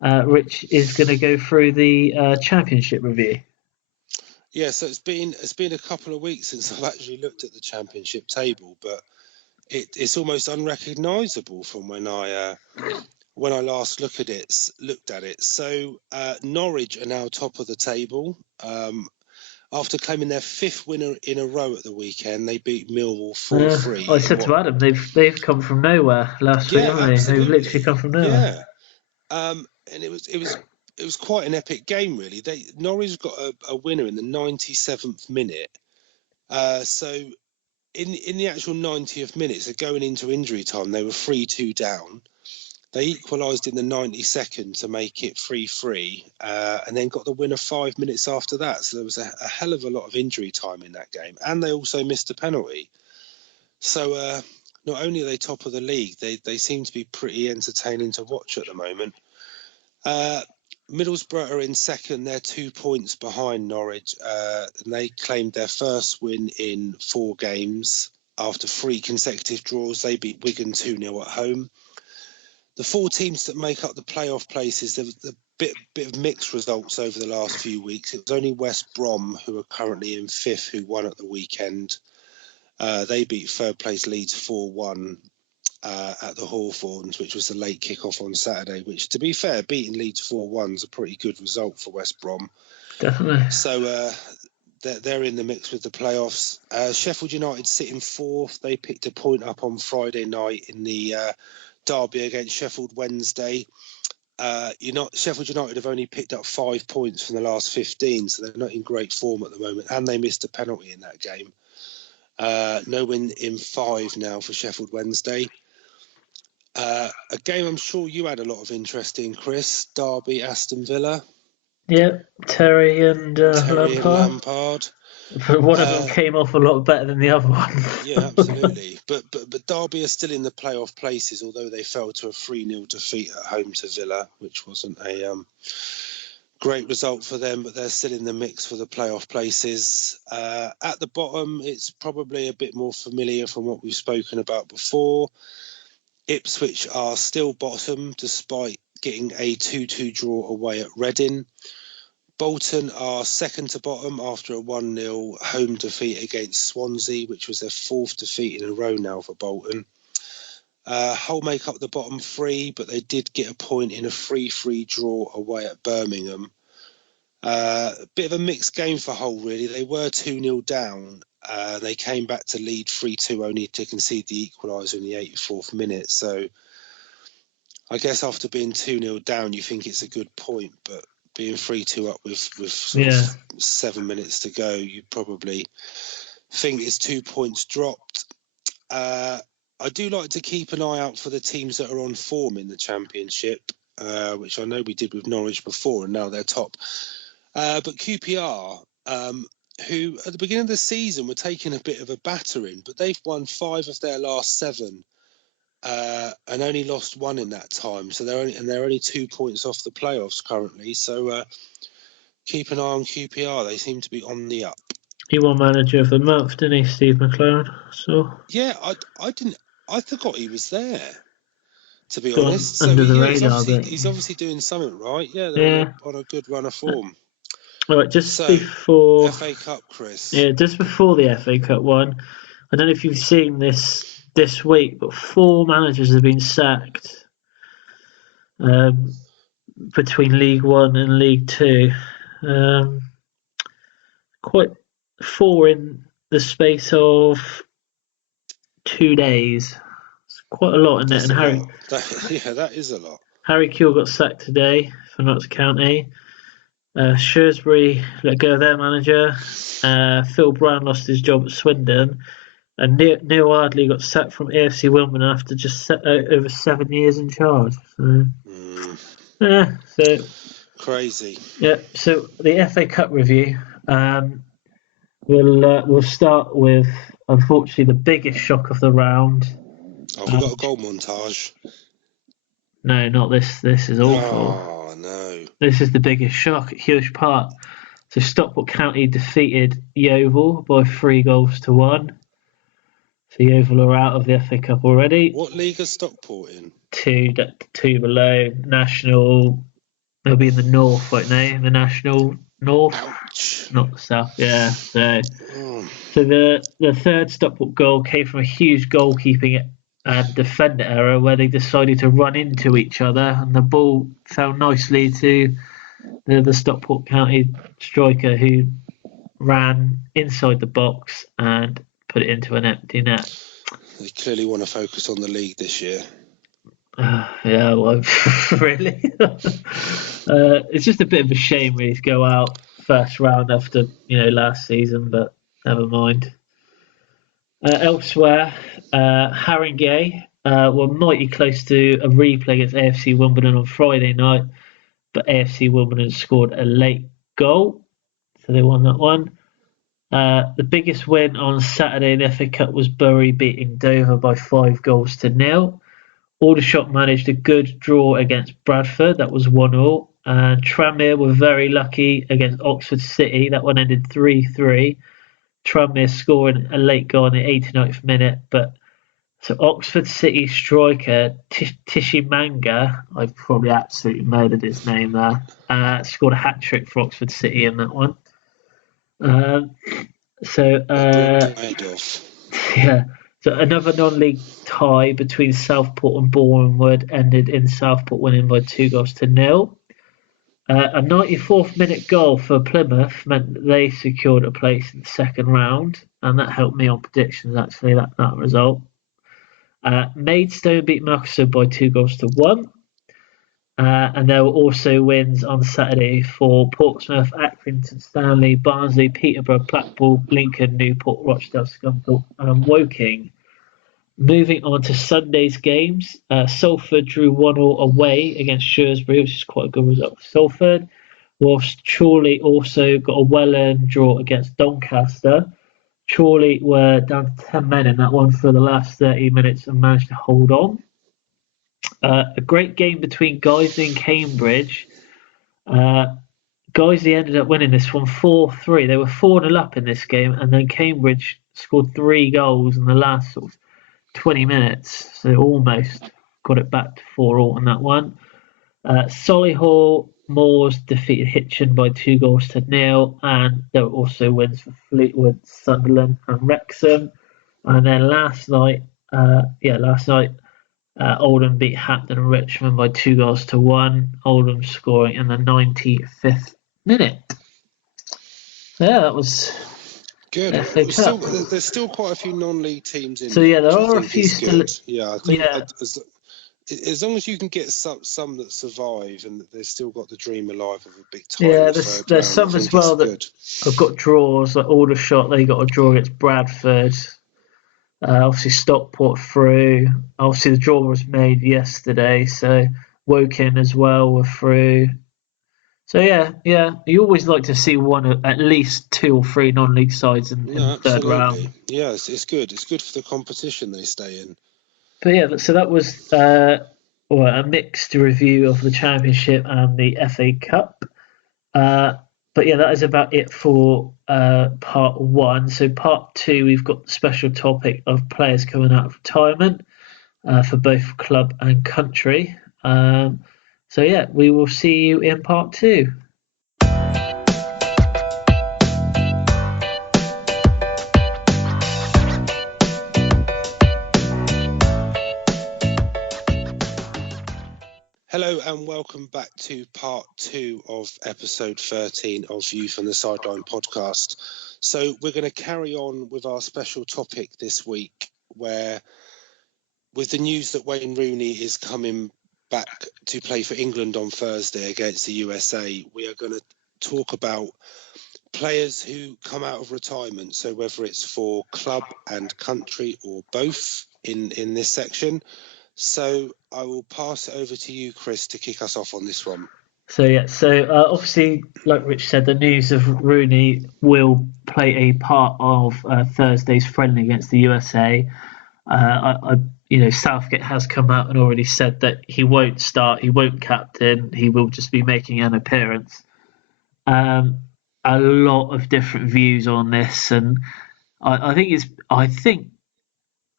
Rich is going to go through the Championship review. Yeah, so it's been a couple of weeks since I've actually looked at the Championship table, but it's almost unrecognisable from when I last looked at it. So Norwich are now top of the table. After claiming their 5th winner in a row at the weekend, they beat Millwall 4-3. I said to Adam, they've come from nowhere last week, haven't they? Absolutely. They've literally come from nowhere. Yeah. And it was quite an epic game, really. Norwich got a winner in the 97th minute. So in the actual 90th minute, so going into injury time, they were 3-2 down. They equalised in the 92nd to make it 3-3, and then got the winner 5 minutes after that. So there was a hell of a lot of injury time in that game, and they also missed a penalty. So not only are they top of the league, they seem to be pretty entertaining to watch at the moment. Middlesbrough are in second. They're 2 points behind Norwich, and they claimed their first win in 4 games after 3 consecutive draws. They beat Wigan 2-0 at home. The 4 teams that make up the playoff places, the bit of mixed results over the last few weeks. It was only West Brom, who are currently in 5th, who won at the weekend. They beat third place Leeds 4-1 at the Hawthorns, which was the late kick-off on Saturday, which, to be fair, beating Leeds 4-1 is a pretty good result for West Brom. Definitely. So they're in the mix with the playoffs. Sheffield United sit in 4th. They picked a point up on Friday night in the derby against Sheffield Wednesday. Sheffield United have only picked up 5 points from the last 15, so they're not in great form at the moment, and they missed a penalty in that game. No win in 5 now for Sheffield Wednesday. A game I'm sure you had a lot of interest in, Chris. Derby, Aston Villa. Yeah, Terry and Lampard. But one of them came off a lot better than the other one. Yeah, absolutely. But Derby are still in the playoff places, although they fell to a 3-0 defeat at home to Villa, which wasn't a great result for them, but they're still in the mix for the playoff places. At the bottom, it's probably a bit more familiar from what we've spoken about before. Ipswich are still bottom, despite getting a 2-2 draw away at Reading. Bolton are second to bottom after a 1-0 home defeat against Swansea, which was their 4th defeat in a row now for Bolton. Hull make up the bottom 3, but they did get a point in a 3-3 draw away at Birmingham. A bit of a mixed game for Hull, really. They were 2-0 down. They came back to lead 3-2, only to concede the equaliser in the 84th minute. So I guess after being 2-0 down, you think it's a good point, but being 3-2 up with sort of 7 minutes to go, you probably think it's 2 points dropped. I do like to keep an eye out for the teams that are on form in the Championship, which I know we did with Norwich before, and now they're top. But QPR, who at the beginning of the season were taking a bit of a battering, but they've won 5 of their last 7. And only lost 1 in that time, so they're only 2 points off the playoffs currently. So keep an eye on QPR; they seem to be on the up. He won Manager of the Month, didn't he, Steve McLaren? So yeah, I forgot he was there. To be gone honest, so under the radar. He's obviously doing something right. Yeah, they're on a good run of form. All right, before FA Cup, Chris. Yeah, just before the FA Cup one. I don't know if you've seen this week, but 4 managers have been sacked between League One and League Two. Quite 4 in the space of 2 days. It's quite a lot, isn't it? And that is a lot. Harry Kewell got sacked today for Notts County. Shrewsbury let go of their manager. Phil Brown lost his job at Swindon. And Neil Ardley got sacked from AFC Wimbledon after just over 7 years in charge. So crazy. Yeah. So the FA Cup review. We'll start with, unfortunately, the biggest shock of the round. Oh, we got a goal montage. No, not this. This is awful. Oh no. This is the biggest shock at Huish Park. So Stockport County defeated Yeovil by 3-1. So Yeovil are out of the FA Cup already. What league is Stockport in? 2 below. National. They'll be in the north, won't they? In the National North. Ouch. Not the south. Yeah. So the third Stockport goal came from a huge goalkeeping and defender error where they decided to run into each other, and the ball fell nicely to the Stockport County striker, who ran inside the box and put it into an empty net. They clearly want to focus on the league this year. Yeah, well, really? It's just a bit of a shame really to go out first round after last season, but never mind. Elsewhere, Haringey were mighty close to a replay against AFC Wimbledon on Friday night, but AFC Wimbledon scored a late goal, so they won that one. The biggest win on Saturday in the FA Cup was Bury beating Dover by 5-0. Aldershot managed a good draw against Bradford, that was 1-1. And Tranmere were very lucky against Oxford City, that one ended 3-3. Tranmere scoring a late goal in the 89th minute, but So Oxford City striker Tishimanga, I've probably absolutely murdered his name there, scored a hat-trick for Oxford City in that one. Yeah. So another non-league tie between Southport and Bournemouth ended in Southport winning by 2-0. A 94th minute goal for Plymouth meant that they secured a place in the second round, and that helped me on predictions, actually, that result. Maidstone beat Macclesfield by 2-1. And there were also wins on Saturday for Portsmouth, Accrington, Stanley, Barnsley, Peterborough, Blackpool, Lincoln, Newport, Rochdale, Scunthorpe, and Woking. Moving on to Sunday's games, Salford drew 1-1 away against Shrewsbury, which is quite a good result for Salford, whilst Chorley also got a well-earned draw against Doncaster. Chorley were down to 10 men in that one for the last 30 minutes and managed to hold on. A great game between Guiseley and Cambridge. Guiseley ended up winning this one 4-3. They were 4-0 up in this game, and then Cambridge scored 3 goals in the last sort of 20 minutes, so almost got it back to 4-4 in that one. Solihull Moors defeated Hitchin by 2-0, and there were also wins for Fleetwood, Sunderland, and Wrexham. And then last night, Oldham beat Hampton and Richmond by 2-1. Oldham scoring in the 95th minute. So yeah, that was good. There's still quite a few non-league teams in. So yeah, there are a few still. Yeah, I think as long as you can get some that survive, and they've still got the dream alive of a big title. Yeah, there's some as well that have got draws. Like Aldershot, they got a draw against Bradford. Obviously Stockport through. Obviously the draw was made yesterday, so Woking as well were through. So yeah, you always like to see at least 2 or 3 non-league sides in the third round. Yeah, it's good. It's good for the competition they stay in. But yeah, so that was a mixed review of the Championship and the FA Cup. But yeah, that is about it for part 1. So part 2, we've got the special topic of players coming out of retirement for both club and country. So yeah, we will see you in part 2. Hello and welcome back to part 2 of episode 13 of View from the Sideline podcast. So we're going to carry on with our special topic this week, where with the news that Wayne Rooney is coming back to play for England on Thursday against the USA, we are going to talk about players who come out of retirement. So whether it's for club and country or both in this section. So I will pass it over to you, Chris, to kick us off on this one. So obviously, like Rich said, the news of Rooney will play a part of Thursday's friendly against the USA. Southgate has come out and already said that he won't start, he won't captain, he will just be making an appearance. A lot of different views on this, and I think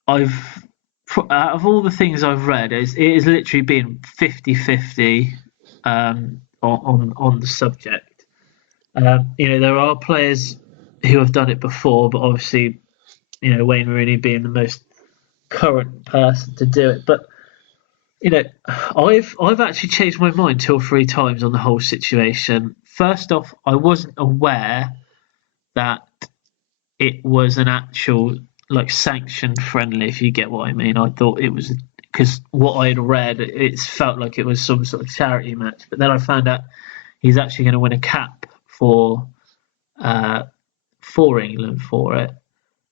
out of all the things I've read, it is literally been 50-50 on the subject. There are players who have done it before, but obviously, Wayne Rooney being the most current person to do it. But I've actually changed my mind 2 or 3 times on the whole situation. First off, I wasn't aware that it was an actual sanctioned friendly, if you get what I mean. I thought it was, because what I had read, it felt like it was some sort of charity match. But then I found out he's actually going to win a cap for England for it.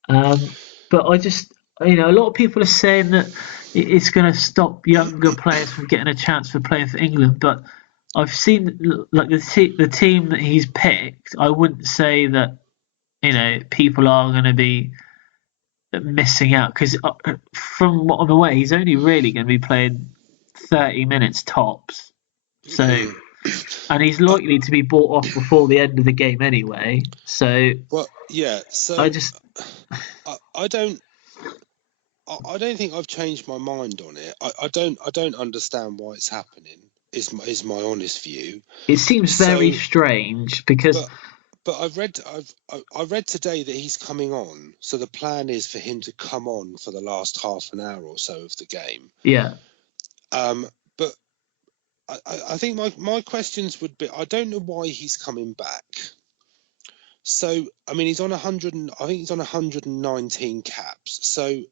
But I just, a lot of people are saying that it's going to stop younger players from getting a chance for playing for England. But I've seen the team that he's picked. I wouldn't say that people are going to be missing out, because from what I'm aware, he's only really going to be playing 30 minutes tops. So, and he's likely to be bought off before the end of the game anyway. So, well, yeah. So I don't. I don't think I've changed my mind on it. I don't understand why it's happening. Is my honest view. It seems very So, strange because, but I read today that he's coming on. So the plan is for him to come on for the last half an hour or so of the game. yeah, But I think my questions would be, I don't know why he's coming back. So I mean, he's on 100. I think he's on 119 caps. So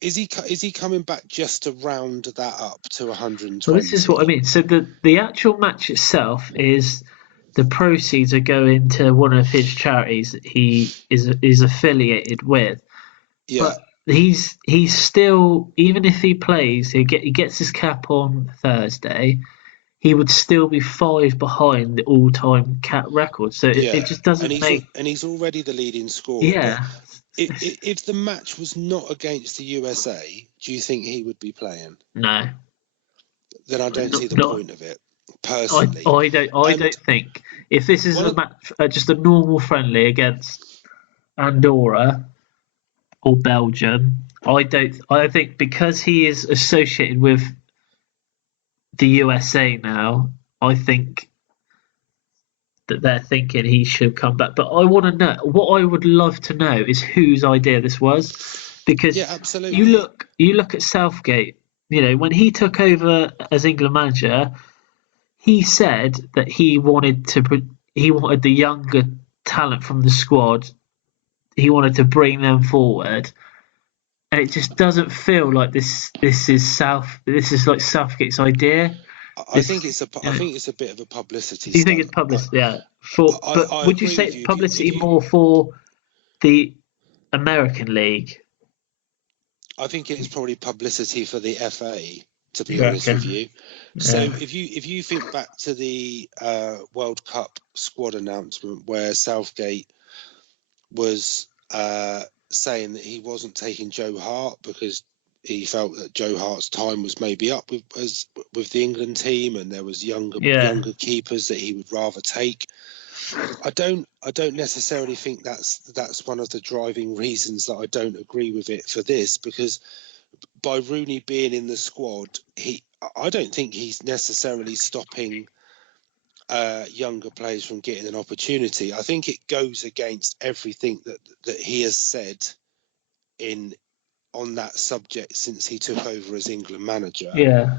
is he coming back just to round that up to well, this is what I 120? mean. So the actual match itself is the proceeds are going to one of his charities that he is affiliated with. Yeah, But he's still, even if he plays, he gets his cap on Thursday. He would still be 5 behind the all-time cap record. So it yeah, just and doesn't make. he's already the leading scorer. But Yeah, if the match was not against the USA, do you think he would be playing? no, Then I don't see the not. point of it, personally. I And don't think if this is one a of match, just a normal friendly against Andorra or Belgium, I don't. I think because he is associated with the USA now, I think that they're thinking he should come back. But I want to know what I would love to know is whose idea this was, because yeah, absolutely. you look at Southgate. You know, when he took over as England manager, he said that he wanted the younger talent from the squad. He wanted to bring them forward, and it just doesn't feel like this is like Southgate's idea. I think This, it's a you I know, think it's a bit of a publicity do you think it's stunt. publicity? Yeah. But I would you agree say with it's you. If publicity you more for the American League? I think it's probably publicity for the FA, to be You honest with reckon? you. So Yeah. if you think back to the World Cup squad announcement where Southgate was saying that he wasn't taking Joe Hart because he felt that Joe Hart's time was maybe up with the England team, and there was Yeah. younger keepers that he would rather take. I don't necessarily think that's one of the driving reasons that I don't agree with it for this, because by Rooney being in the squad, I don't think he's necessarily stopping younger players from getting an opportunity. I think it goes against everything that he has said in on that subject since he took over as England manager. Yeah.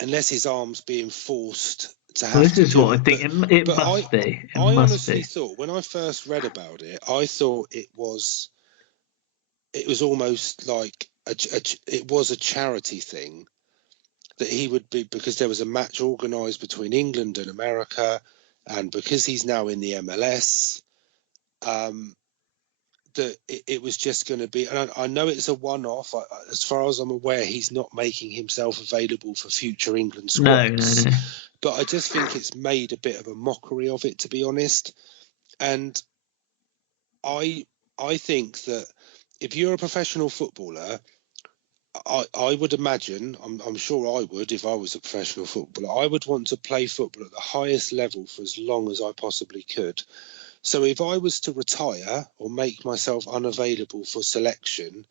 Unless his arm's being forced to Well, have this to is do what I it. think. But It but I must be. It I must honestly be. thought, when I first read about it, I thought it was almost like it was a charity thing, that he would be, because there was a match organised between England and America, and because he's now in the MLS, that it was just going to be. And I know it's a one-off. As far as I'm aware, he's not making himself available for future England No, no, squads, no. but I just think it's made a bit of a mockery of it, to be honest. And I think that if you're a professional footballer, I would imagine, I'm sure I would, if I was a professional footballer, I would want to play football at the highest level for as long as I possibly could. So if I was to retire or make myself unavailable for selection,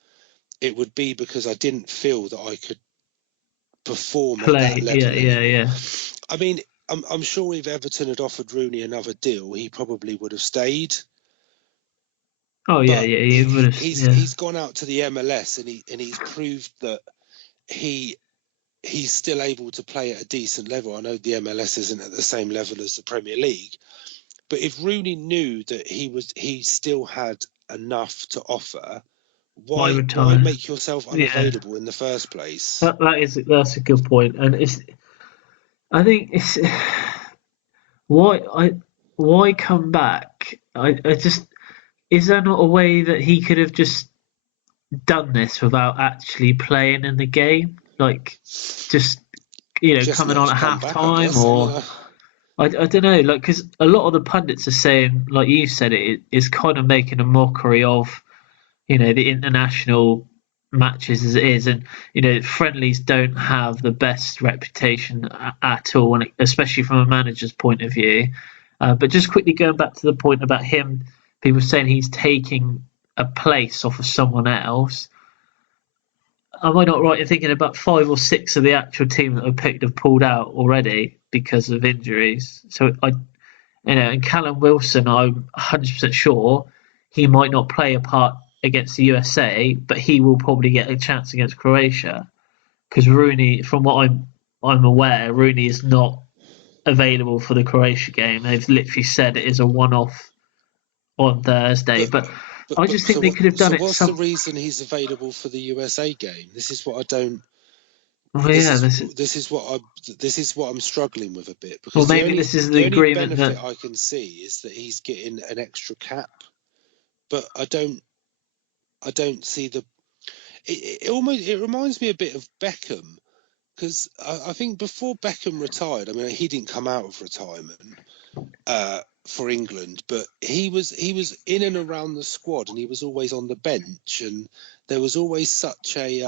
it would be because I didn't feel that I could perform at that Play. Yeah, level yeah, anymore. yeah. I mean, I'm sure if Everton had offered Rooney another deal, he probably would have stayed. Oh, yeah, But yeah. You would have. Yeah. he's gone out to the MLS, and he's proved that he he's still able to play at a decent level. I know the MLS isn't at the same level as the Premier League, but if Rooney knew that he still had enough to offer, Why why retire? make yourself Yeah. unavailable in the first place? That's a good point, and I think it's why why come back? I just is there not a way that he could have just done this without actually playing in the game? Like just Just coming not on to at come half back, I time, guess. I mean, or I don't know, like because a lot of the pundits are saying, like you said, it is kind of making a mockery of the international matches as it is, and friendlies don't have the best reputation at all, and especially from a manager's point of view. But just quickly going back to the point about him, people saying he's taking a place off of someone else. Am I not right in thinking about 5 or 6 of the actual team that I picked have pulled out already because of injuries? So and Callum Wilson, I'm 100% sure he might not play a part against the USA, but he will probably get a chance against Croatia because Rooney, from what I'm aware, Rooney is not available for the Croatia game. They've literally said it is a one-off on Thursday, but I just think they could have done it. What's the reason he's available for the USA game? This is what I don't. Well, yeah, this is what I'm struggling with a bit, because well, maybe this is the only agreement benefit that I can see is that he's getting an extra cap, but I don't see the. It reminds me a bit of Beckham, because I think before Beckham retired, I mean, he didn't come out of retirement for England, but he was in and around the squad, and he was always on the bench, and there was always such a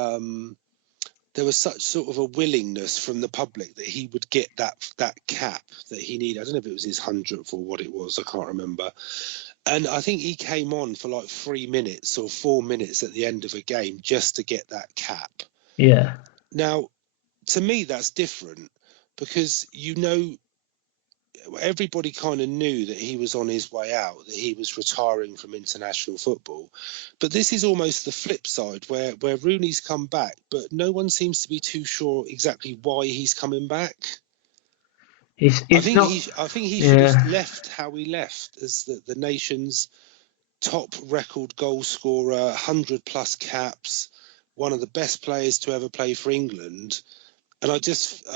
there was such sort of a willingness from the public that he would get that cap that he needed. I don't know if it was his 100th or what it was, I can't remember. And I think he came on for like 3 minutes or 4 minutes at the end of a game just to get that cap. Yeah. Now, to me, that's different, because everybody kind of knew that he was on his way out, that he was retiring from international football. But this is almost the flip side, where Rooney's come back, but no one seems to be too sure exactly why he's coming back. I think he should have left how he left, as the nation's top record goal scorer, 100+ caps, one of the best players to ever play for England. And I just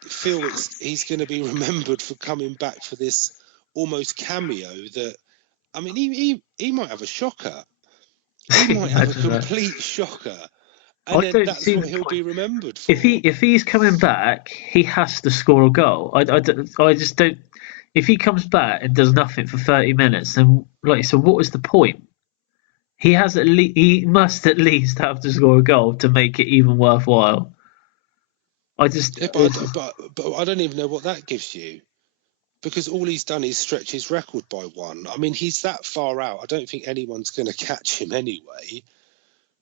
feel he's going to be remembered for coming back for this almost cameo that, I mean, he might have a shocker. He might have a complete shocker. And then that's what he'll be remembered for. If he's coming back, he has to score a goal. I just don't. If he comes back and does nothing for 30 minutes, then so what is the point? He must at least have to score a goal to make it even worthwhile. But I don't even know what that gives you, because all he's done is stretch his record by one. I mean, he's that far out. I don't think anyone's going to catch him anyway.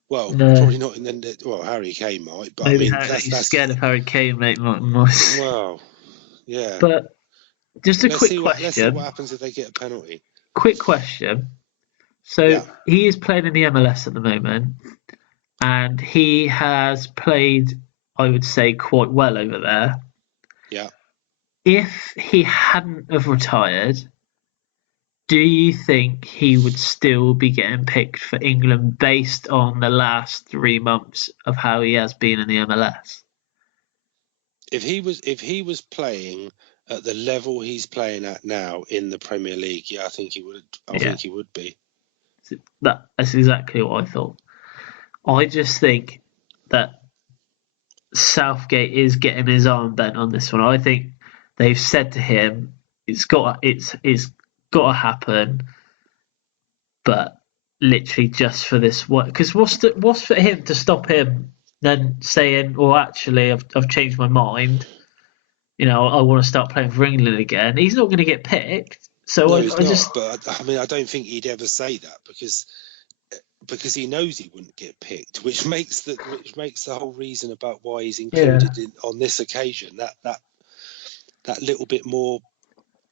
Well, no. Probably not in the. Well, Harry Kane might, but maybe I mean, that's scared of Harry Kane, mate. Well, yeah. But just quick question. Let's see what happens if they get a penalty. Quick question. So he is playing in the MLS at the moment, and he has played, I would say, quite well over there. Yeah. If he hadn't have retired, do you think he would still be getting picked for England based on the last 3 months of how he has been in the MLS? If he was playing at the level he's playing at now in the Premier League, I think he would. I think he would be. That's exactly what I thought. I just think that Southgate is getting his arm bent on this one. I think they've said to him, it's got to happen, but literally just for this one. Because what's for him to stop him then saying, "Well, actually, I've changed my mind. I want to start playing for England again." He's not going to get picked. So no, he's not. But I mean, I don't think he'd ever say that, because he knows he wouldn't get picked, which makes the whole reason about why he's included on this occasion that little bit more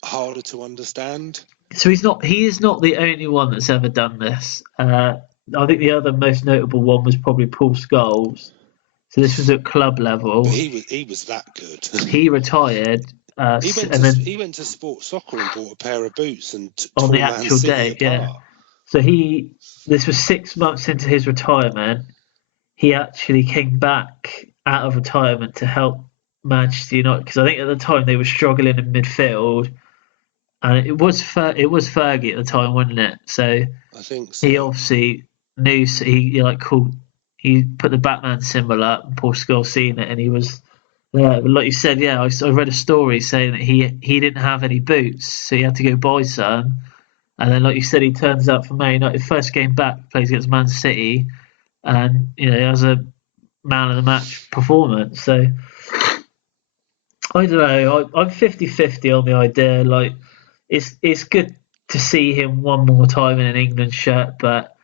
harder to understand. So he is not the only one that's ever done this. I think the other most notable one was probably Paul Scholes. So this was at club level. But he was that good. He retired. He went to Sports Soccer and bought a pair of boots and on the actual day. Apart. Yeah. So this was 6 months into his retirement. He actually came back out of retirement to help Manchester United, because I think at the time they were struggling in midfield, and it was Fergie at the time, wasn't it? So I think so. He obviously knew. He put the Batman symbol up, and Paul Scholes seen it, and he was. Like you said, I read a story saying that he didn't have any boots, so he had to go buy some. And then, like you said, he turns up for Man United. First game back, plays against Man City, and has a man of the match performance. So I don't know. I'm 50-50 on the idea. Like, it's good to see him one more time in an England shirt, but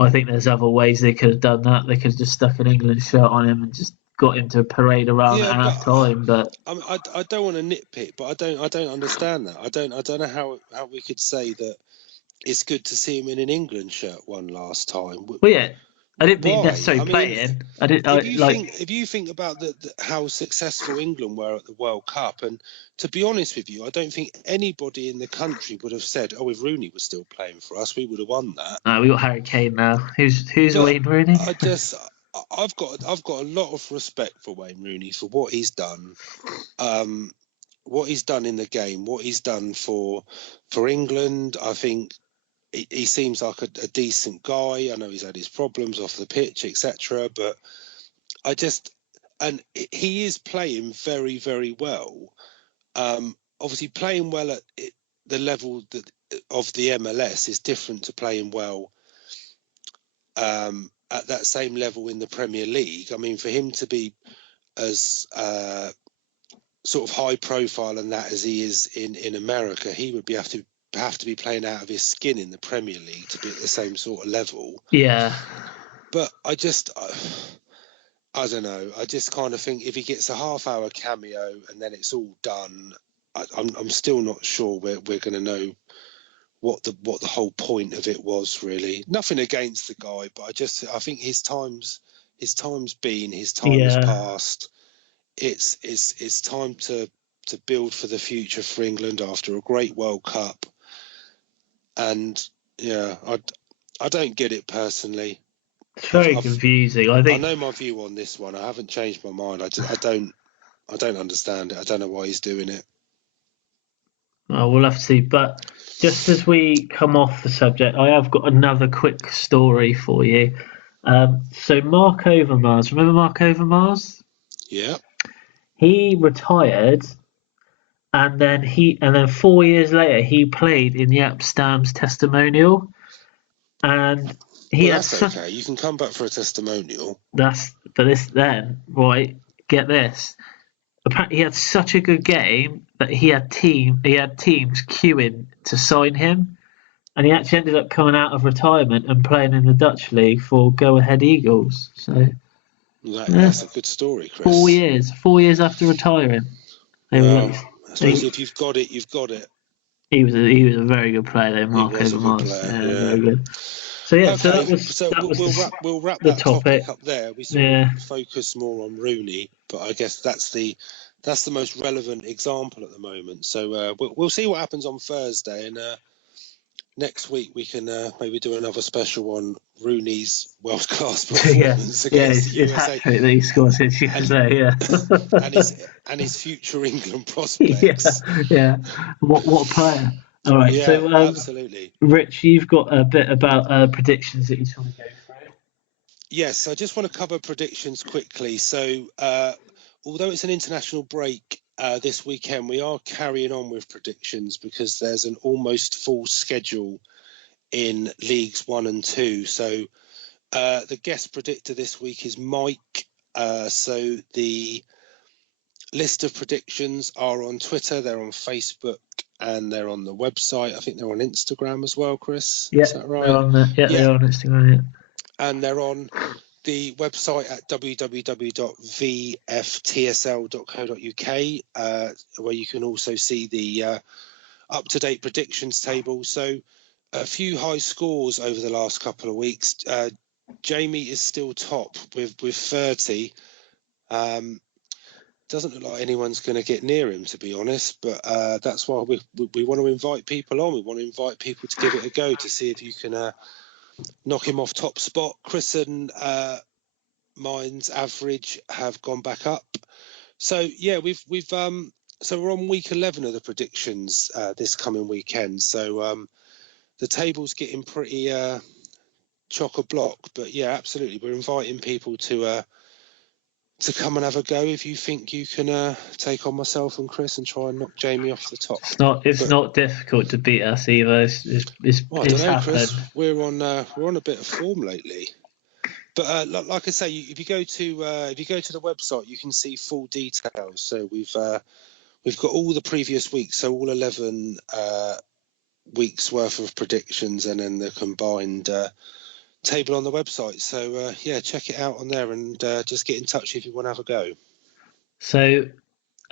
I think there's other ways they could have done that. They could have just stuck an England shirt on him and just got him to parade around Yeah, at but half time. But I don't want to nitpick, but I don't understand that. I don't know how we could say that it's good to see him in an England shirt one last time. yeah, I didn't mean Why? necessarily I mean, playing. I didn't like. if you think about how successful England were at the World Cup, and to be honest with you, I don't think anybody in the country would have said, "Oh, if Rooney was still playing for us, we would have won that." We got Harry Kane now. Who's But Wayne Rooney? I've got a lot of respect for Wayne Rooney for what he's done. What he's done in the game, what he's done for England. I think he seems like a decent guy. I know he's had his problems off the pitch, etc. But he is playing very, very well. Obviously, playing well at the level of the MLS is different to playing well at that same level in the Premier League. I mean, for him to be as sort of high profile and that as he is in America, he would have to be playing out of his skin in the Premier League to be at the same sort of level. Yeah. But I don't know. I just kind of think if he gets a half-hour cameo and then it's all done, I'm still not sure we're going to know what the whole point of it was, really. Nothing against the guy, but I think his time has passed. It's time to build for the future for England after a great World Cup. And yeah, I don't get it personally. It's very confusing. I know my view on this one. I haven't changed my mind. I don't understand it. I don't know why he's doing it. Well, we'll have to see. But just as we come off the subject, I have got another quick story for you. So Mark Overmars, remember Mark Overmars? Yeah. He retired, and then 4 years later he played in the Amsterdam's testimonial, and that's okay. You can come back for a testimonial. Right? Get this. Apparently, he had such a good game that he had teams queuing to sign him, and he actually ended up coming out of retirement and playing in the Dutch league for Go Ahead Eagles. So that's a good story, Chris. 4 years after retiring. I suppose if you've got it, you've got it. He was a very good player, though, Mark Overmars. Very good. So yeah, okay, we'll wrap that topic up there. We sort of focus more on Rooney, but I guess that's the most relevant example at the moment. So we'll see what happens on Thursday, and next week we can maybe do another special on Rooney's world-class performance against the USA. Hat-trick that he scores against USA, and his future England prospects. Yeah. What a player! All right, so absolutely. Rich, you've got a bit about predictions that you just want to go through. Yes, I just want to cover predictions quickly. So, although it's an international break this weekend, we are carrying on with predictions because there's an almost full schedule in Leagues 1 and 2. So, the guest predictor this week is Mike. So the list of predictions are on Twitter, they're on Facebook, and they're on the website. I think they're on Instagram as well, Chris. Yeah, is that right? They're on they're on Instagram. Yeah. And they're on the website at www.vftsl.co.uk, where you can also see the up-to-date predictions table. So a few high scores over the last couple of weeks. Jamie is still top with 30. Doesn't look like anyone's going to get near him, to be honest, but that's why we want to invite people on. We want to invite people to give it a go to see if you can knock him off top spot. Chris and mine's average have gone back up. So yeah, so we're on week 11 of the predictions this coming weekend. So the table's getting pretty chock-a-block, but yeah, absolutely, we're inviting people to come and have a go if you think you can take on myself and Chris and try and knock Jamie off the top. It's not difficult to beat us either. I don't know, Chris. We're on a bit of form lately. But like I say, if you go to the website, you can see full details. So we've got all the previous weeks, so all 11 weeks worth of predictions, and then the combined table on the website. So check it out on there, and just get in touch if you want to have a go. So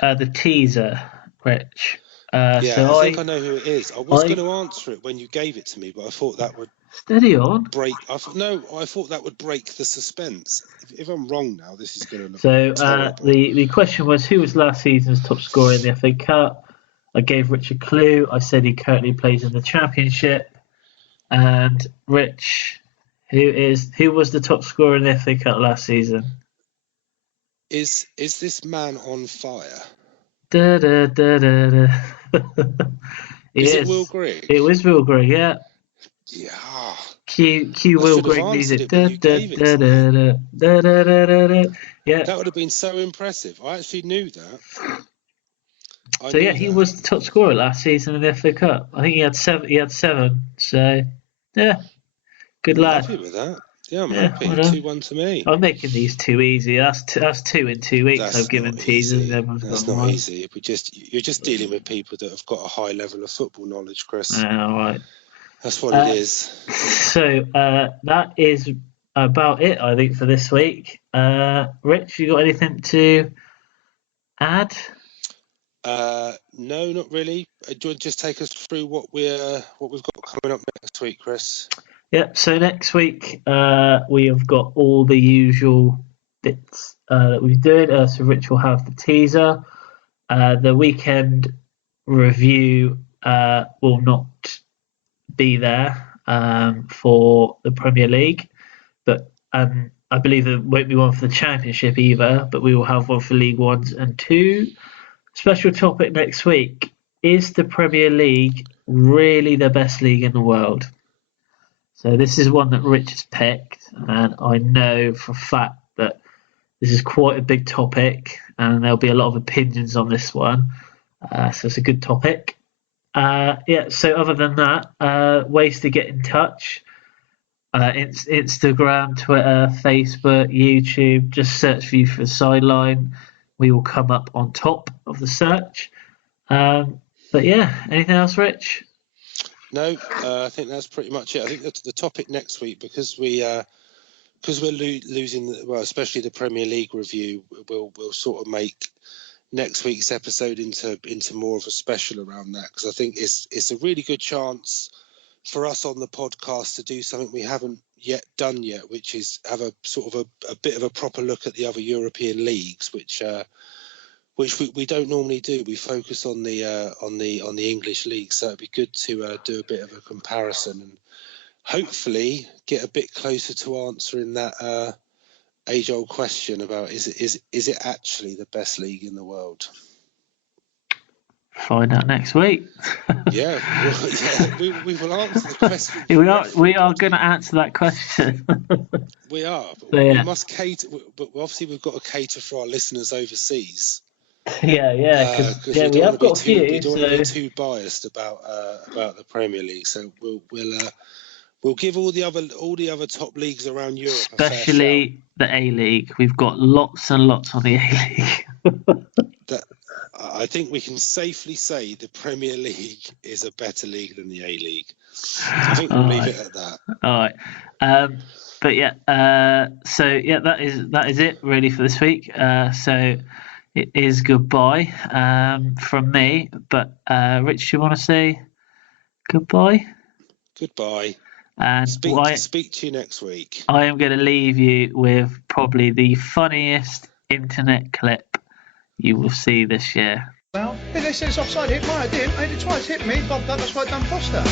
the teaser, Rich. I think I know who it is. I was going to answer it when you gave it to me, but I thought that would steady on. I thought that would break the suspense. If I'm wrong now, this is going to look terrible. The question was, who was last season's top scorer in the FA Cup? I gave Rich a clue. I said he currently plays in the Championship. And Rich, who was the top scorer in the FA Cup last season? Is this man on fire? Da, da, da, da, da. Is it Will Grigg? It was Will Grigg, yeah. Yeah. Cue Will Grigg music. Da, da, da, da, da, da, da, da, da. Yeah. That would have been so impressive. I actually knew that. He was the top scorer last season in the FA Cup. I think he had seven. So, yeah, good lad. I'm happy with that. Yeah, I'm happy. 2-1 to me. I'm making these too easy. That's 2 in 2 weeks. I've given teasers. That's not easy. You're just dealing with people that have got a high level of football knowledge, Chris. All right. That's what it is. So that is about it, I think, for this week. Rich, you got anything to add? No, not really. Do you want to just take us through what we've got coming up next week, Chris? Yeah, so next week we have got all the usual bits that we've done. So Rich will have the teaser. The weekend review will not be there for the Premier League, but I believe there won't be one for the Championship either, but we will have one for League 1s and 2. Special topic next week: is the Premier League really the best league in the world? So this is one that Rich has picked, and I know for a fact that this is quite a big topic, and there'll be a lot of opinions on this one. So it's a good topic. So other than that, ways to get in touch. Instagram, Twitter, Facebook, YouTube. Just search View for the Sideline. We will come up on top of the search. But yeah, anything else, Rich? No, I think that's pretty much it. I think that's the topic next week, because we're losing, especially the Premier League review. We'll sort of make next week's episode into more of a special around that, because I think it's a really good chance for us on the podcast to do something we haven't done yet, which is have a sort of a bit of a proper look at the other European leagues, which we don't normally do. We focus on the English league, so it'd be good to do a bit of a comparison and hopefully get a bit closer to answering that age-old question about is it actually the best league in the world? Find out next week. We will answer the question. We are going to answer that question. We are, but we must cater. But obviously, we've got to cater for our listeners overseas. Because we have got a few. We don't want to be too biased about the Premier League, so we'll give all the other top leagues around Europe, especially the A League. We've got lots and lots on the A League. I think we can safely say the Premier League is a better league than the A League. I think we'll leave it at that. All right. That is it really for this week. So it is goodbye from me. But Rich, do you want to say goodbye? Goodbye. And speak to you next week. I am going to leave you with probably the funniest internet clip you will see this year. Well, if they said it's offside, hit mine. I didn't. I did it twice. Hit me. Bob Douglas, right done Foster.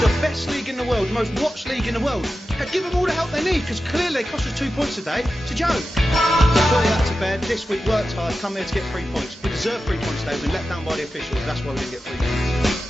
The best league in the world, the most watched league in the world. Give them all the help they need, because clearly they cost us 2 points today. It's a joke. Put that to bed. This week worked hard. Come here to get 3 points. We deserve 3 points today. We've been let down by the officials. That's why we didn't get 3 points.